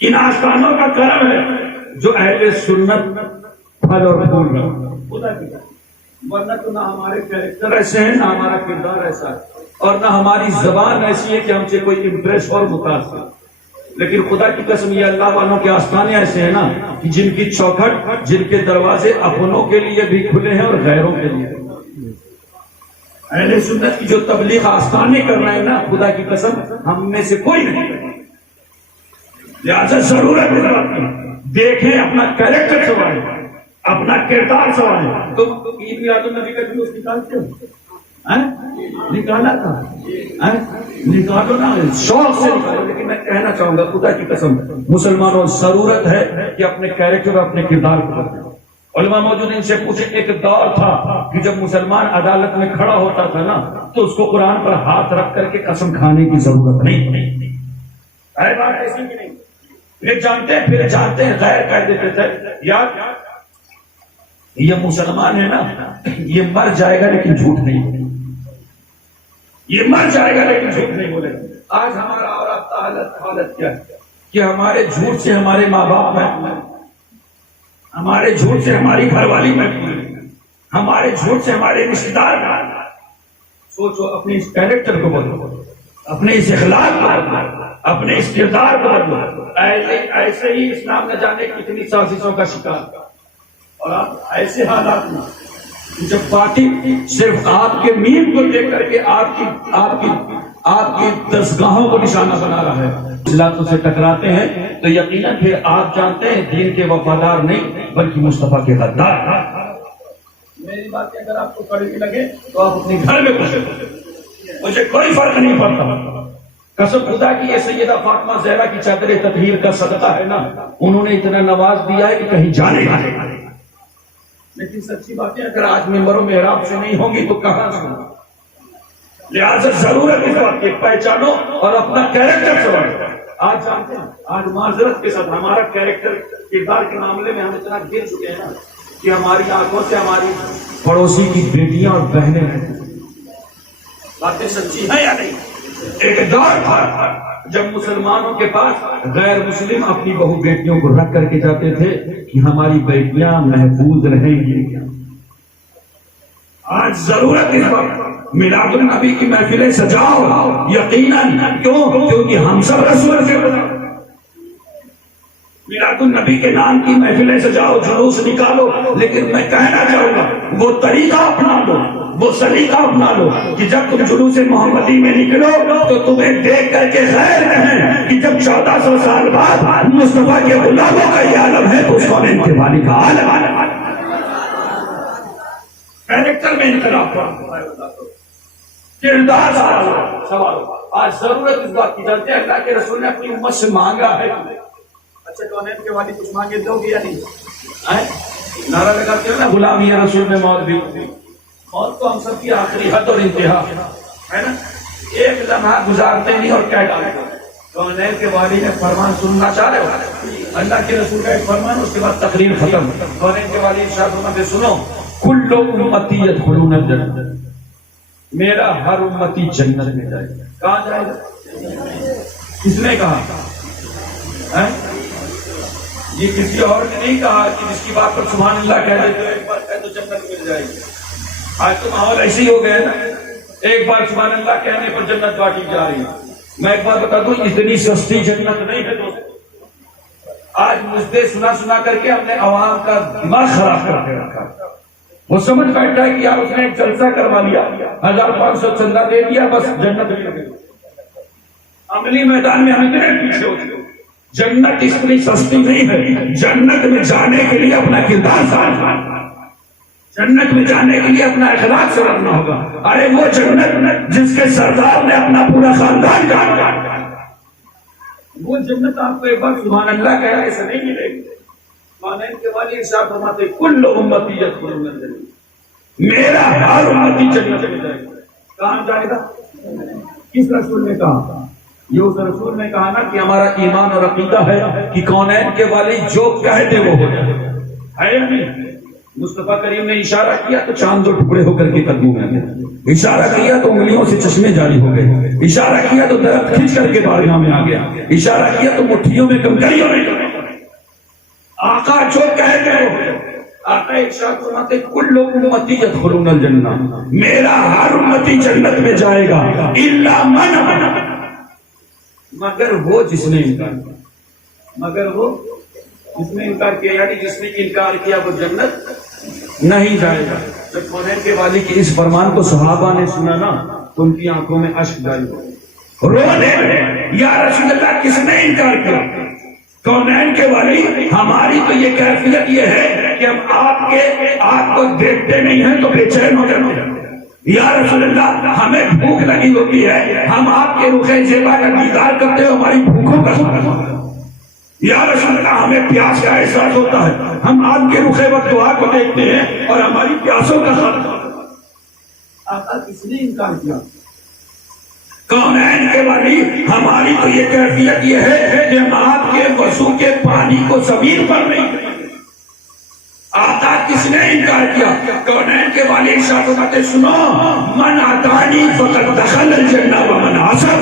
ان آستانوں کا کرم ہے جو اہل سنت پھل اور پھول رہا خدا کی قسم، ورنہ تو نہ ہمارے کیریکٹر ایسے ہیں، نہ ہمارا کردار ایسا ہے، اور نہ ہماری زبان ایسی ہے کہ ہم سے کوئی امپریس اور متاثر۔ لیکن خدا کی قسم یہ اللہ والوں کے آستانے ایسے ہیں نا کہ جن کی چوکھٹ، جن کے دروازے اپنوں کے لیے بھی کھلے ہیں اور غیروں کے لیے۔ اہل سنت کی جو تبلیغ آستانے کر رہے ہیں نا، خدا کی قسم ہم میں سے کوئی نہیں، لہٰذا ضرورت ہے دیکھیں اپنا کیریکٹر سوائے، اپنا کردار سوائے۔ تو عید میلاد النبی کا جلوس نکالتے ہو؟ نکالا تھا، نکالو نا، شوق سے نکالو۔ لیکن میں کہنا چاہوں گا خدا کی قسم مسلمانوں ضرورت ہے کہ اپنے کیریکٹر اور اپنے کردار کو بدلیں۔ علماء موجود ان سے پوچھے، ایک دور تھا کہ جب مسلمان عدالت میں کھڑا ہوتا تھا نا تو اس کو قرآن پر ہاتھ رکھ کر کے قسم کھانے کی ضرورت نہیں تھی. بات ایسی بھی نہیں. پھر جانتے ہیں غیر کہہ دیتے تھے یار یہ مسلمان ہے نا، یہ مر جائے گا لیکن جھوٹ نہیں بولے، یہ مر جائے گا لیکن جھوٹ نہیں بولے. آج ہمارا اور آپ کا حالت کیا ہے کہ ہمارے جھوٹ سے ہمارے ماں باپ محفوظ، ہمارے جھوٹ سے ہماری گھر والی محفوظ، ہمارے جھوٹ سے ہمارے رشتے دار. سوچو اپنے اس کیریکٹر کو بدلو، اپنے اس اخلاق کو بدلو، اپنے اس کردار کو بدلو. ایسے ہی اسلام نہ جانے کتنی سازشوں کا شکار، اور آپ ایسے حالات میں جب پارٹی صرف آپ کے میم کو دیکھ کر کے آپ کی دستگاہوں کو نشانہ بنا رہا ہے، اصلاحاتوں سے ٹکراتے ہیں تو یقیناً پھر آپ جانتے ہیں دین کے وفادار نہیں بلکہ مصطفیٰ کے غدار. میری باتیں اگر آپ کو کڑوی لگے تو آپ اپنے گھر میں خوش ہیں، مجھے کوئی فرق نہیں پڑتا. قسم خدا کی یہ سیدہ فاطمہ زہرا کی چادر تطہیر کا صدقہ ہے نا، انہوں نے اتنا نواز دیا ہے کہ کہیں جانے گا. لیکن سچی باتیں اگر آج ممبر و محراب سے نہیں ہوں گی تو کہاں سے؟ لہٰذا ضرورت اس بات کی پہچانو اور اپنا کیریکٹر سنبھالو. آج جانتے ہیں، آج معذرت کے ساتھ ہمارا کیریکٹر کردار کے معاملے میں ہم اتنا گر چکے ہیں نا کہ ہماری آنکھوں سے ہماری پڑوسی کی بیٹیاں اور بہنیں رہتی ہیں. باتیں سچی ہیں یا نہیں؟ ایک دور تھا جب مسلمانوں کے پاس غیر مسلم اپنی بہو بیٹیوں کو رکھ کر کے جاتے تھے کہ ہماری بیٹیاں محفوظ رہیں گی. آج ضرورت اس وقت میلاد النبی کی محفلیں سجاؤ، یقیناً کیونکہ ہم سب رسول سے میلاد النبی کے نام کی محفلیں سجاؤ، جلوس نکالو، لیکن میں کہنا چاہوں گا وہ طریقہ اپنا لو، وہ سلیقہ اپنا لو کہ جب تم جلوس محمدی میں نکلو تو تمہیں دیکھ کر کے خیر کہیں کہ جب 1400 سال بعد مصطفیٰ کے غلاموں کا یہ عالم ہے تو اس کونین کے والی کا عالم. کیریکٹر میں انقلاب کردار سوال. آج ضرورت اس بات کی جانتے ہیں اللہ کے رسول نے اپنی امت سے مانگا ہے. اچھا کونین کے والی کچھ مانگے دو گے یا نہیں؟ نعرہ لگاتے ہو نا غلامی رسول میں موت بھی، موت تو ہم سب کی آخری حد اور انتہا ہے نا. ایک لمحہ گزارتے نہیں اور کہہ ڈالتے. کونین کے والی نے فرمان سننا چاہ رہے ہو، اللہ کے رسول کا ایک فرمان، اس کے بعد تقریر ختم. کونین کے والی ارشاد فرماتے سنو، کل امتی یدخلون الجنہ، میرا ہر امتی جنت میں جائے گا. کہاں جائے گا؟ کس نے کہا؟ یہ کسی اور نے نہیں کہا کہ جس کی بات پر سبحان اللہ کہہ دیتے ایک بار کہہ تو جنت مل جائے گی. آج تو ماحول ایسے ہی ہو گئے نا، ایک بار سبحان اللہ کہنے پر جنت بانٹی جا رہی ہے. میں ایک بات بتا دوں، اتنی سستی جنت نہیں ہے دوست. آج مجھے سنا کر کے ہم نے عوام کا دماغ خراب کر کے رکھا. وہ سمجھ بیٹھا ہے کہ یار اس نے ایک جلسہ کروا لیا، 1500 چندہ دے دیا، بس جنت مل گئی. عملی میدان میں ہم اتنے پیچھے ہوتے ہیں. جنت اتنی سستی نہیں ہے. جنت میں جانے کے لیے اپنا کردار سنبھالنا، جنت میں جانے کے لیے اپنا اخلاق سنبھالنا ہوگا. ارے وہ جنت جس کے سردار نے اپنا پورا خاندان کاٹا، وہ جنت آپ کو ایک بار سبحان اللہ کہنے سے نہیں ملے گی. کونین کے والی ارشاد فرماتے کل امتی یدخلون الجنہ، میرا ہر امتی جنت میں جائے گا. کہاں جائے گا؟ کس رسول نے کہا؟ یہ اس رسول نے کہا نا کہ ہمارا ایمان اور عقیدہ ہے کہ کونین کے والی جو کہتے وہ ہو جائے ہے یا نہیں. مصطفیٰ کریم نے اشارہ کیا تو چاند دو ٹکڑے ہو کر کے قدموں میں آ گیا، اشارہ کیا تو انگلیوں سے چشمے جاری ہو گئے، اشارہ کیا تو درخت کھینچ کر کے بارگاہ میں آ گیا، اشارہ کیا تو مٹھیوں میں کنکریوں میں. آقا جو کہتے ہو، آقا ارشاد فرماتے کل امتی یدخلون الجنہ، میرا ہر امتی جنت میں جائے گا الا من، مگر وہ جس نے انکار کیا. مگر وہ جس نے انکار کیا، یعنی جس نے انکار کیا وہ جنت نہیں جائے گا. جب کونین کے والی کے اس فرمان کو صحابہ نے سنا نا تو ان کی آنکھوں میں اشک جاری ہو گئے، رونے لگے. یا رسول اللہ کس نے انکار کیا؟ کونین کے والی. ہماری تو یہ کیفیت یہ ہے کہ ہم آپ کو دیکھتے نہیں ہیں تو بے چین ہو جاتے ہیں. یا رسول اللہ ہمیں بھوک لگی ہوتی ہے، ہم آپ کے رخ زیبا کا دیدار کرتے ہو، ہماری بھوکوں کا سوال ہوتا ہے. یا رسول اللہ ہمیں پیاس کا احساس ہوتا ہے، ہم آپ کے رخ بدعا کو دیکھتے ہیں اور ہماری پیاسوں کا خاتمہ ہوتا ہے۔ آقا کس نے انکار کیا؟ کونین کے والی ہماری تو یہ کیفیت یہ ہے کہ ہم آپ کے وضو کے پانی کو زمین پر نہیں کریں۔ آقا کس نے انکار کیا؟ کونین کے والی ارشاد فرماتے سنو، من عطانی فقد دخل الجنہ ومن عصی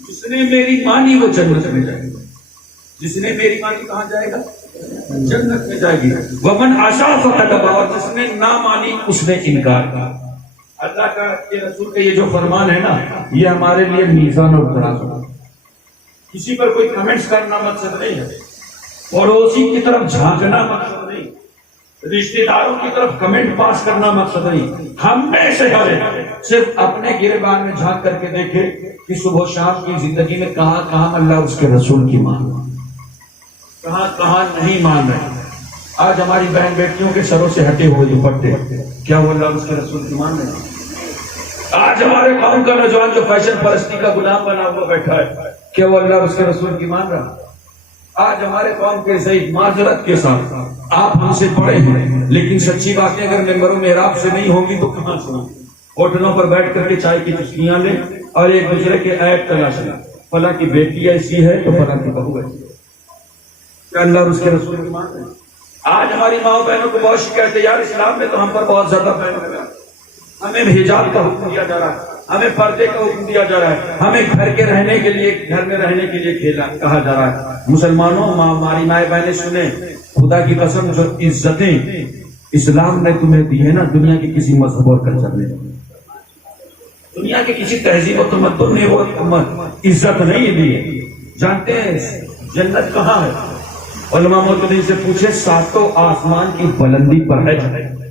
جس نے میری مانی وہ جنت میں جائے گا، جس نے میری مانی کہاں جائے گا؟ جنت میں جائے گی۔ ومن عصی فقد ابى اور جس نے نہ مانی اس نے انکار کیا۔ اللہ کا یہ رسول کا یہ جو فرمان ہے نا، یہ ہمارے لیے میزان اور ترازو۔ کسی پر کوئی کمنٹس کرنا مقصد نہیں ہے، پڑوسی کی طرف جھانکنا مقصد نہیں، رشتہ داروں کی طرف کمنٹ پاس کرنا مقصد نہیں۔ ہم میں سے صرف اپنے گریبان میں جھانک کر کے دیکھے کہ صبح و شام کی زندگی میں کہاں کہاں اللہ اس کے رسول کی مان، کہاں کہاں نہیں مان رہے۔ آج ہماری بہن بیٹیوں کے سروں سے ہٹے ہوئے دوپٹے، کیا وہ اللہ اس کے رسول کی مان رہے؟ آج ہمارے قوم کا نوجوان جو فیشن پرستی کا غلام بنا ہوا بیٹھا ہے، کیا وہ اللہ اس کے رسول کی مان رہا؟ آج ہمارے قوم کے صحیح معذرت کے ساتھ آپ ہم سے بڑے ہیں، لیکن سچی باتیں اگر ممبروں محراب سے نہیں ہوں گی تو کہاں سے ہوں گی؟ ہوٹلوں پر بیٹھ کر کے چائے کی چسکیاں لیں اور ایک دوسرے کے عیب تلاش لیں، فلاں کی بیٹی ایسی ہے تو فلاں کی بہو ایسی ہے، کیا اللہ اور اس کے رسول کی مان رہے ہیں؟ آج ہماری ماں بہنوں کو بہت شکایت ہے، یار اسلام میں تو ہم پر بہت زیادہ پہن لگا، ہمیں حجاب کا حکم دیا جا رہا ہے، ہمیں پردے کا حکم دیا جا رہا ہے، ہمیں گھر کے رہنے کے لیے گھر میں رہنے کے لیے کہا جا رہا ہے۔ مسلمانوں ہماری مائیں بہنیں سنیں، خدا کی قسم جو عزتیں اسلام نے تمہیں دی ہے نا، دنیا کے کسی مذہب اور کلچر نے، دنیا کے کسی تہذیب و تمدن نے وہ عزت نہیں دی۔ جانتے ہیں جنت کہاں ہے؟ علماء موجودین سے پوچھے، ساتوں آسمان کی بلندی پر ہے جنت،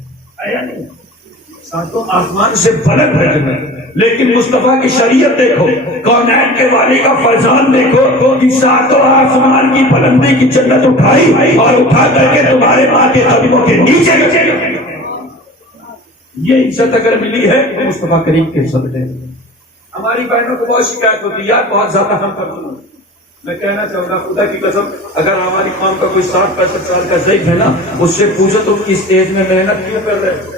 ساتوں آسمان سے بلند ہے جنت۔ لیکن مصطفیٰ کی شریعت دیکھو، کونین کے والی کا فرزان دیکھو کہ ساتوں آسمان کی بلندی کی جنت اٹھائی اور اٹھا کر کے تمہارے ماں کے قدموں کے نیچے رکھے۔ یہ عزت اگر ملی ہے تو مصطفیٰ کریم کے صدقے۔ ہماری بہنوں کو بہت شکایت ہوتی ہے، یار بہت زیادہ ہم پر سنو۔ میں کہنا چاہوں گا خدا کی قسم، اگر ہماری قوم کا کوئی 60-65 سال کا ضعیف ہے نا، اس سے پوچھو تم اس ایج میں محنت کیوں کر رہے ہو،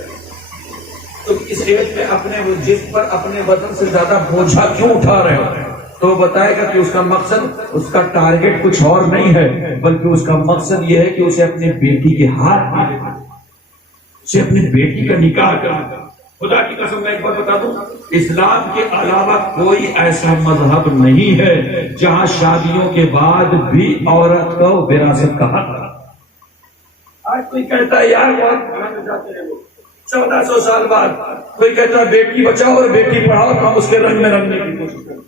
تم اس ایج میں اپنے جسم پر اپنے وزن سے زیادہ بوجھا کیوں اٹھا رہے ہو، تو وہ بتائے گا کہ اس کا مقصد، اس کا ٹارگٹ کچھ اور نہیں ہے، بلکہ اس کا مقصد یہ ہے کہ اسے اپنے بیٹی کے ہاتھ میں لے، اسے اپنی بیٹی کا نکاح کرنا۔ خدا کی قسم میں ایک بات بتا دوں، اسلام کے علاوہ کوئی ایسا مذہب نہیں ہے جہاں شادیوں کے بعد بھی عورت کو وراثت کا حق ہے۔ آج کوئی کہتا ہے یار بہت پرانے جاتے ہیں وہ 1400 سال بعد، کوئی کہتا ہے بیٹی بچاؤ اور بیٹی پڑھاؤ تو ہم اس کے رنگ میں رنگنے کی کوشش کریں۔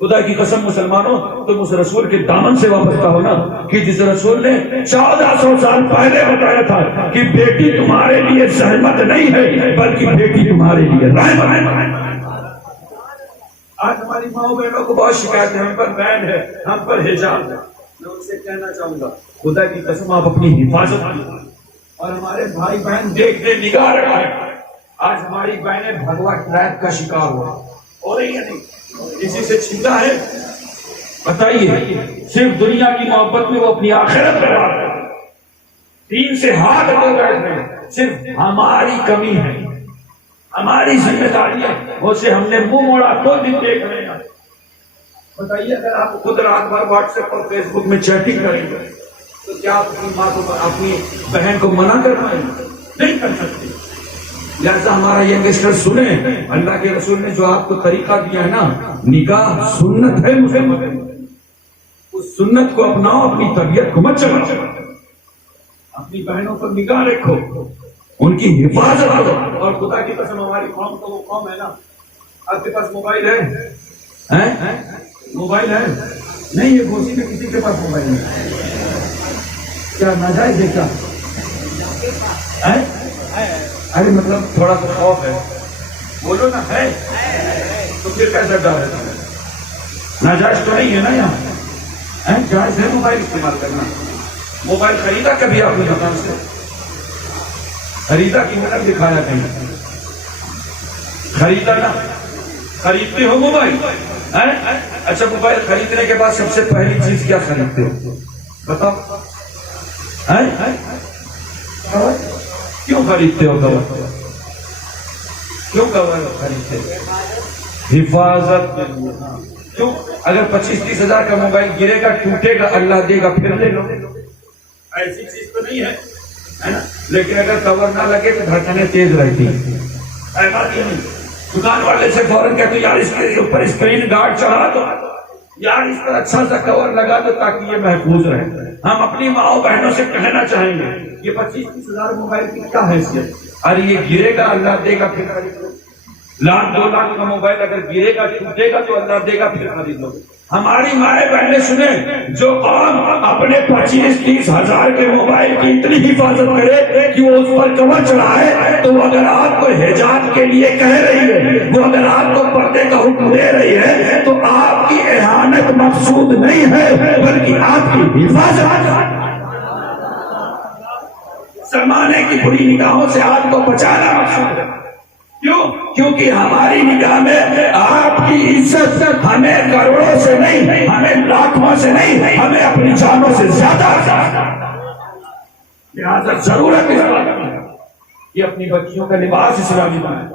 خدا کی قسم مسلمانوں، تم اس رسول کے دامن سے وابستہ ہو نا، کہ جس رسول نے 1400 سال پہلے بتایا تھا کہ بیٹی تمہارے لیے زحمت نہیں ہے بلکہ بیٹی تمہارے لیے رحمت ہے۔ آج ہماری ماں بہنوں کو بہت شکایت ہے، ہم پر بین ہے، ہم پر حجاب ہے۔ میں ان سے کہنا چاہوں گا خدا کی قسم آپ اپنی حفاظت کریں اور ہمارے بھائی بہن دیکھتے نگاہ رکھیں۔ آج ہماری بہنیں بھگوا ٹریپ کا شکار ہو رہی ہے، نہیں کسی سے چھینا ہے، بتائیے صرف دنیا کی محبت میں وہ اپنی آخرت برباد ہے، دین سے ہاتھ دھو بیٹھ رہے ہیں۔ صرف ہماری کمی ہے، ہماری ذمہ داری ہے، اسے ہم نے منہ موڑا تو دن دیکھ رہے ہیں۔ بتائیے اگر آپ خود رات بھر واٹس ایپ اور فیس بک میں چیٹنگ کریں گے تو کیا آپ اپنی ماں کو، اپنی بہن کو منع کر پائیں گے؟ نہیں کر سکتے۔ لہذا ہمارا یہ ینگسٹر سنیں، اللہ کے رسول نے جو آپ کو طریقہ دیا ہے نا، نکاح سنت ہے مسلمان، اس سنت کو اپناؤ، اپنی طبیعت کو مت چلاؤ، اپنی بہنوں پر نگاہ رکھو، ان کی حفاظت کرو۔ اور خدا کی قسم ہماری قوم تو وہ قوم ہے نا، آپ کے پاس موبائل ہے؟ موبائل ہے؟ نہیں، یہ گوسی میں کسی کے پاس موبائل نہیں، کیا ناجائز ہے کیا؟ ارے مطلب تھوڑا سا خوف ہے، بولو نا ہے تو پھر کیسا ڈر ہے؟ ناجائز تو نہیں ہے نا یہاں، جائز ہے موبائل استعمال کرنا۔ موبائل خریدا کبھی آپ نے دکان سے؟ خریدا کی مطلب دکھایا کہیں؟ خریدا نا؟ خریدتے ہو موبائل؟ اچھا موبائل خریدنے کے بعد سب سے پہلی چیز کیا خریدتے ہو بتاؤ؟ کیوں خریدتے ہو کور؟ کیوں کور خریدتے ہو؟ حفاظت کے لیے۔ کیوں؟ اگر 25-30 ہزار کا موبائل گرے گا ٹوٹے گا اللہ دے گا پھر لے لو، ایسی چیز تو نہیں ہے نا؟ لیکن اگر کور نہ لگے تو دھڑکنیں تیز رہتی ہیں، بات یہ نہیں۔ دکان والے سے فوراً کہتے یار اس کے اوپر اسکرین گارڈ چڑھا دو، یار اس پر اچھا سا کور لگا دو تاکہ یہ محفوظ رہے۔ ہم اپنی ماؤں بہنوں سے کہنا چاہیں گے یہ 25-30 ہزار موبائل کی کیا حیثیت؟ ارے یہ گرے گا اللہ دے گا پھر خرید لو، 1,00,000-2,00,000 کا موبائل اگر گرے گا ٹوٹے گا تو اللہ دے گا پھر خرید لو۔ ہماری مائیں بہنیں سنیں، جو قوم اپنے 25-30 ہزار کے موبائل کی اتنی حفاظت کرے کہ وہ اس پر کور چڑھائے، تو اگر آپ کو حجاب کے لیے کہہ رہی ہے، وہ اگر آپ کو پردے کا حکم دے رہی ہے، تو آپ کی اہانت مقصود نہیں ہے بلکہ آپ کی حفاظت، زمانے کی بری نگاہوں سے آپ کو بچانا مقصود ہے۔ کیوں؟ کیونکہ ہماری نگاہ میں آپ کی عزت ہمیں کروڑوں سے نہیں، ہمیں لاکھوں سے نہیں، ہمیں اپنی جانوں سے زیادہ لہذا ضرورت ہے کہ اپنی بچیوں کا لباس اسلامی بنائے،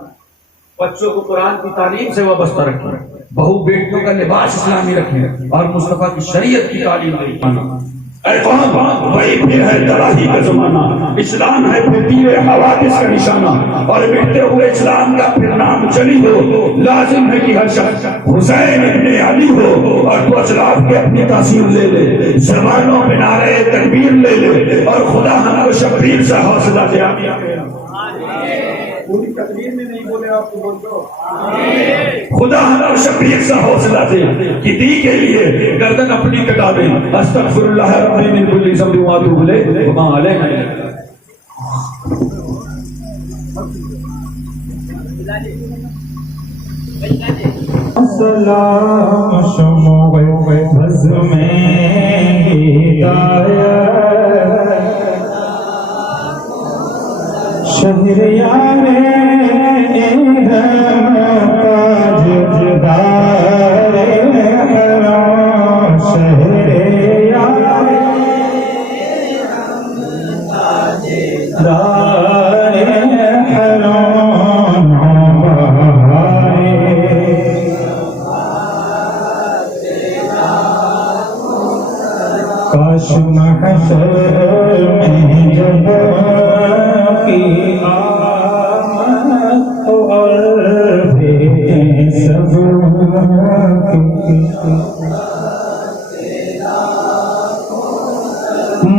بچوں کو قرآن کی تعلیم سے وابستہ رکھیں، بہو بیٹیوں کا لباس اسلامی رکھیں اور مصطفیٰ کی شریعت کی تعلیم دیں۔ اے قوم، وہی پھر ہے تباہی کا زمانہ، اسلام ہے پھر تیر حوادث کا نشانہ، اور مٹتے ہوئے اسلام کا پھر نام چلی ہو، لازم ہے کہ ہر شخص حسین ابن علی ہو اور تو اسلاف کے اپنی تاثیر لے لے، زبانوں پہ نعرے تکبیر لے لے اور خدا ہم کو شبیر سے حوصلہ دے۔ پوری تقریر میں نہیں بولے آپ کو بول دو خدا ہمیں شبیر سے حوصلہ دے کہ دی کے لیے گردن اپنی کٹا دیں۔ استغفر اللہ ربی من کل ذنب واتوب الیہ وما علینا سلام شموع بز میں ہدایت شہریار تاج جدار حرام شہریار دار حرام کاش محشر میں جب کی آمد اور بھی سب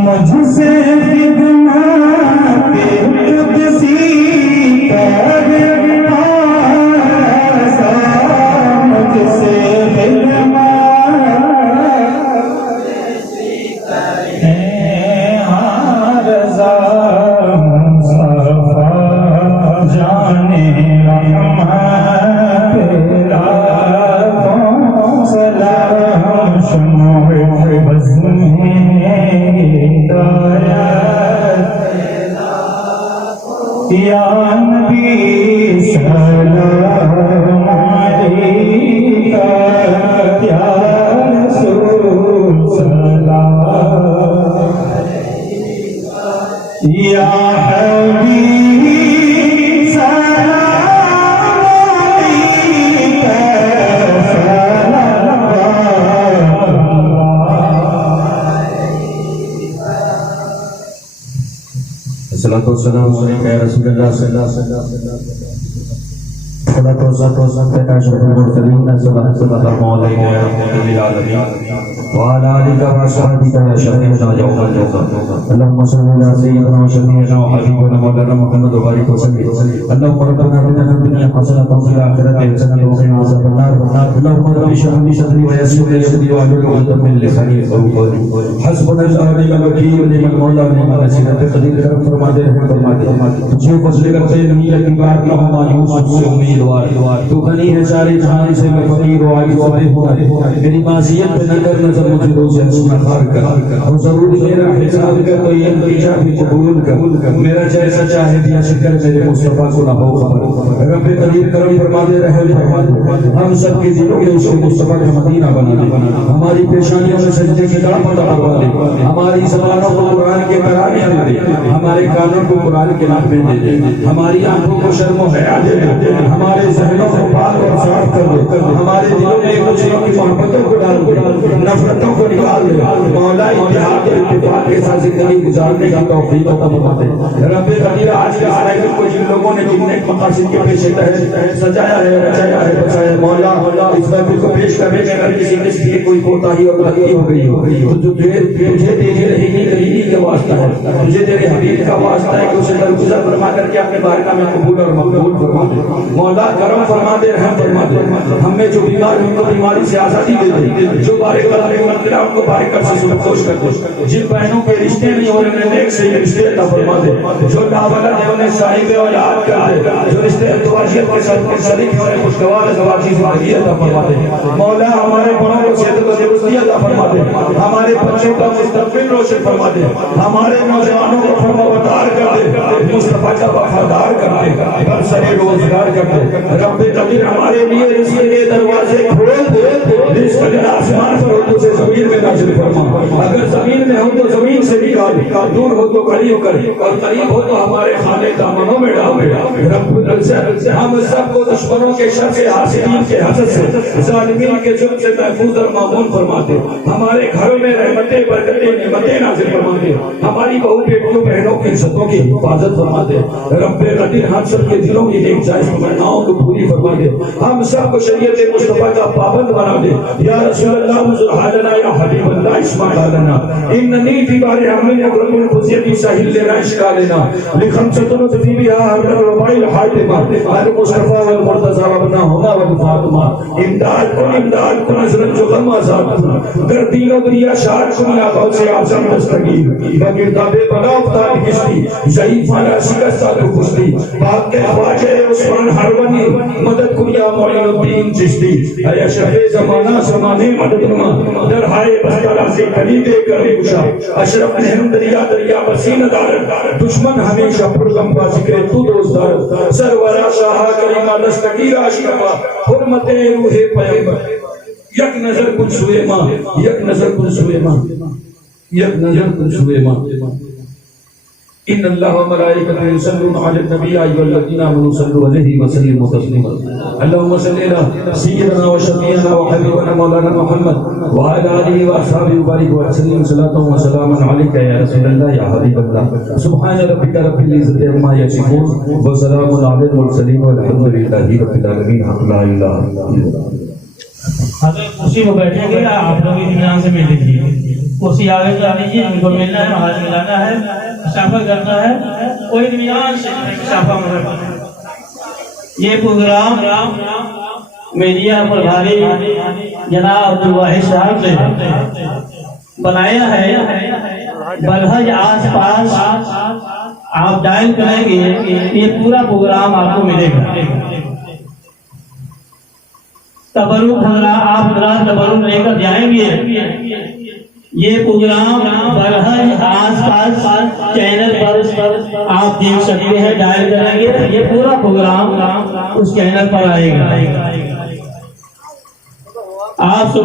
مجھ سے خدمت قدسی کرنا مجھ سے یا نبی سلام علیکہ یا رسول سلام یا حبیب سلام علیکہ الصلاۃ والسلام علیک یا رسول اللہ صلی اللہ علیہ وسلم۔ الصلاۃ والسلام علی اشرف المرسلین صلی اللہ علیہ وسلم وعلى آلك وصحبك يا شفيعنا يوم الجزاء اللهم صل على سيدنا وشفيعنا وحبيبنا مولانا محمد وبارك وسلم اللهم ربنا آتنا في الدنيا حسنة وفي الآخرة حسنة وقنا عذاب النار اللهم رب اشرح لي صدري ويسر لي امري واحلل عقدة من لساني يفقهوا قولي حسبنا الله ونعم الوكيل ونعم المولى ونعم النصير تقدیر کرم فرما دے رحم فرما دے تجھے فضل کرتے نہیں ہے کہ بات نہ ہو مایوس سے امیدوار تو غنی ہے سارے جہان سے میں فقیر و عاجز و بے ہوا میری معصیت پہ نہ کر نظر مجھے روز استغفار کر اور ضرور میرا حساب کا کوئی نتیجہ بھی قبول کر میرا جیسا چاہے دیا شکر میرے مصطفیٰ کو نہ ہو خبر رب قدیر کرم فرما دے رحم فرما دے ہم سب کی دلوں میں عشق مصطفیٰ کا مدینہ بنا دے، ہماری پیشانیوں میں سجدے کی طرف عطا فرما دے، ہماری زبانوں کو قرآن کے ترانے دے، ہمارے کانوں کو قرآن کے نغمے دے دے، ہماری آنکھوں کو شرم و حیا دے دے، ہمارے ذہنوں کو پاک اور صاف کر دے، ہمارے دلوں میں ایک دوسرے کی محبتوں کو ڈال دے، نفرتوں کو نکال دے، مولا اتحاد اور اتفاق کے ساتھ زندگی گزارنے کی توفیق عطا فرما دے۔ رب قدیر آج کے آئے کو جن لوگوں نے جن مقاصد کے پیش تحت سجایا ہے، رچایا ہے، بچایا ہے، مولا اس محفل کو پیش کرنے میں اگر کسی قسم کی کوئی کوتاہی اور غلطی ہو گئی ہو تو تجھے تیری رحیمی کا واسطہ ہے، تجھے تیرے حبیب کا واسطہ ہے کہ اسے درگزر فرما کر کے اپنے بارگاہ میں قبول اور مقبول فرما دے۔ مولا کرم فرما دے، رحم فرما دے، ہم میں جو بیمار ہیں ان کو بیماری سے آزادی دے دے، جو بارک مندرہ ان کو بارک کر سے سبکوش کر دے، جن بہنوں کے رشتے نہیں ہو رہے ہیں نیک سے رشتے عطا فرما دے، جو ناولد ہے انہیں صاحب اولاد کر دے، جو رشتے ازواجیت کے ساتھ شریک ہیں انہیں خوشگوار ازواجی زندگی عطا فرما دے۔ مولا ہمارے بڑوں کو صحت و تندرستی عطا فرما دے، ہمارے بچوں کا مستقبل روشن فرما دے، ہمارے نوجوانوں کو فرمانبردار کر دے، مصطفیٰ کا وفادار کر دے، برسر روزگار کر دے۔ رب قدیر ہمارے لیے رزق کے دروازے کھول دے، رزق اگر آسمان پر ہو تو اسے زمین میں نازل فرما، اگر زمین میں ہو تو زمین سے نکال، دور ہو تو قریب کر، اور قریب ہو تو ہمارے خانے دامنوں میں ڈال دے۔ رب ہم سب کو دشمنوں کے شر سے، حاسدین کے حسد سے، ظالمین کے ظلم سے محفوظ اور معمون فرما دے، ہمارے گھروں میں رحمتیں برکتیں نعمتیں نازل فرما دے، ہماری بہو بیٹیوں بہنوں کی عزتوں کی حفاظت فرما دے۔ رب قدیر ہم سب کے دلوں کی نیک جائز تمناؤں کو پوری فرما دے، ہم سب کو شریعت مصطفیٰ کا پابند بنا دے۔ یا رسول اللہ منظر حالنا، یا حبیب اللہ اسمع حالنا، اننی فی بار حمل اکرم الخزیتی ساحل لینا اشکالنا لخمسطن فی بها حمل الربائی الحاٹمہ المصطفیٰ والمرتضی وابنا ہما والفاطمہ، امداد کن حضرت جو غم آزاد کن، در دین و دنیا شاد کن یا غوث سے آزم دستگیر، بگرداب بنا افتاد کشتی، ضعیفانہ شکستہ تو کشتی، باق کے خواجہ عثمان حرونی، مدد کن یا معین الدین چشتی، اے اشرف زمانہ زمانے مدد نما، در ہائے بستر سے کلی دے کر گشا، اشرف نہم دریا دریا بسین دارت، دشمن ہمیشہ پرغم با ذکر تو دوست دارت، سرورا شاہ کریمہ دستگیر آشکفا، حرمت روح پیغمبر، یک نظر کن سوئے ماں، یک نظر کن سوئے ماں، یک نظر کن سوئے ماں۔ ان اللہ و ملائکتہ یصلون علی النبی یا ایھا الذین آمنوا صلوا علیہ وسلموا تسلیما۔ اللهم صل علی سیدنا و شفیعنا و حبیبنا مولانا محمد وعلی آلہ و اصحابہ وبارک وسلم صلاۃ و سلام علیک یا رسول اللہ یا حبیب اللہ۔ سبحان ربک رب العزۃ عما یصفون وسلام علی المرسلین والحمد للہ رب العالمین۔ لا الہ الا اللہ۔ حضرت کرسی میں بیٹھیں گے، آپ لوگ اطمینان سے مل لیجیے، کرسی آگے جا لیجیے، ان کو ملنا ہے، ہاتھ ملانا ہے، شافہ کرنا ہے، کوئی اطمینان سے شافہ مطلب یہ پروگرام میڈیا پربھاری جناب عبدالواحد صاحب نے بنایا ہے۔ بلحج آس پاس آپ ڈائل کریں گے، یہ پورا پروگرام آپ کو ملے گا۔ تبرک آپ حضرات تبرک لے کر جائیں گے۔ یہ پروگرام برحج آس پاس چینل پر آپ دیکھ سکتے ہیں، ڈائل کریں گے، یہ پورا پروگرام اس چینل پر آئے گا۔ آپ سب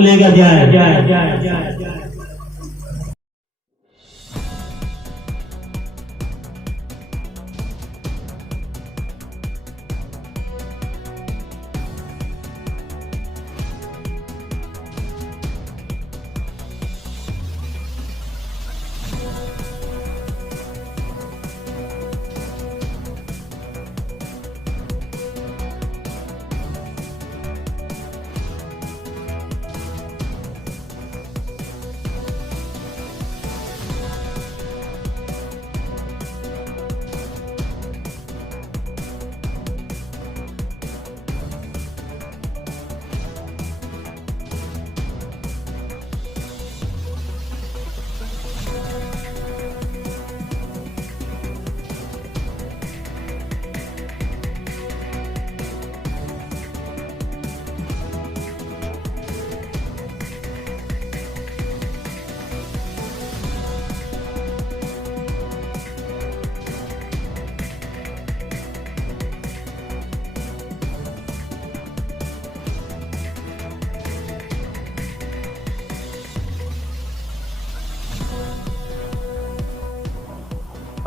لے کر جائیں۔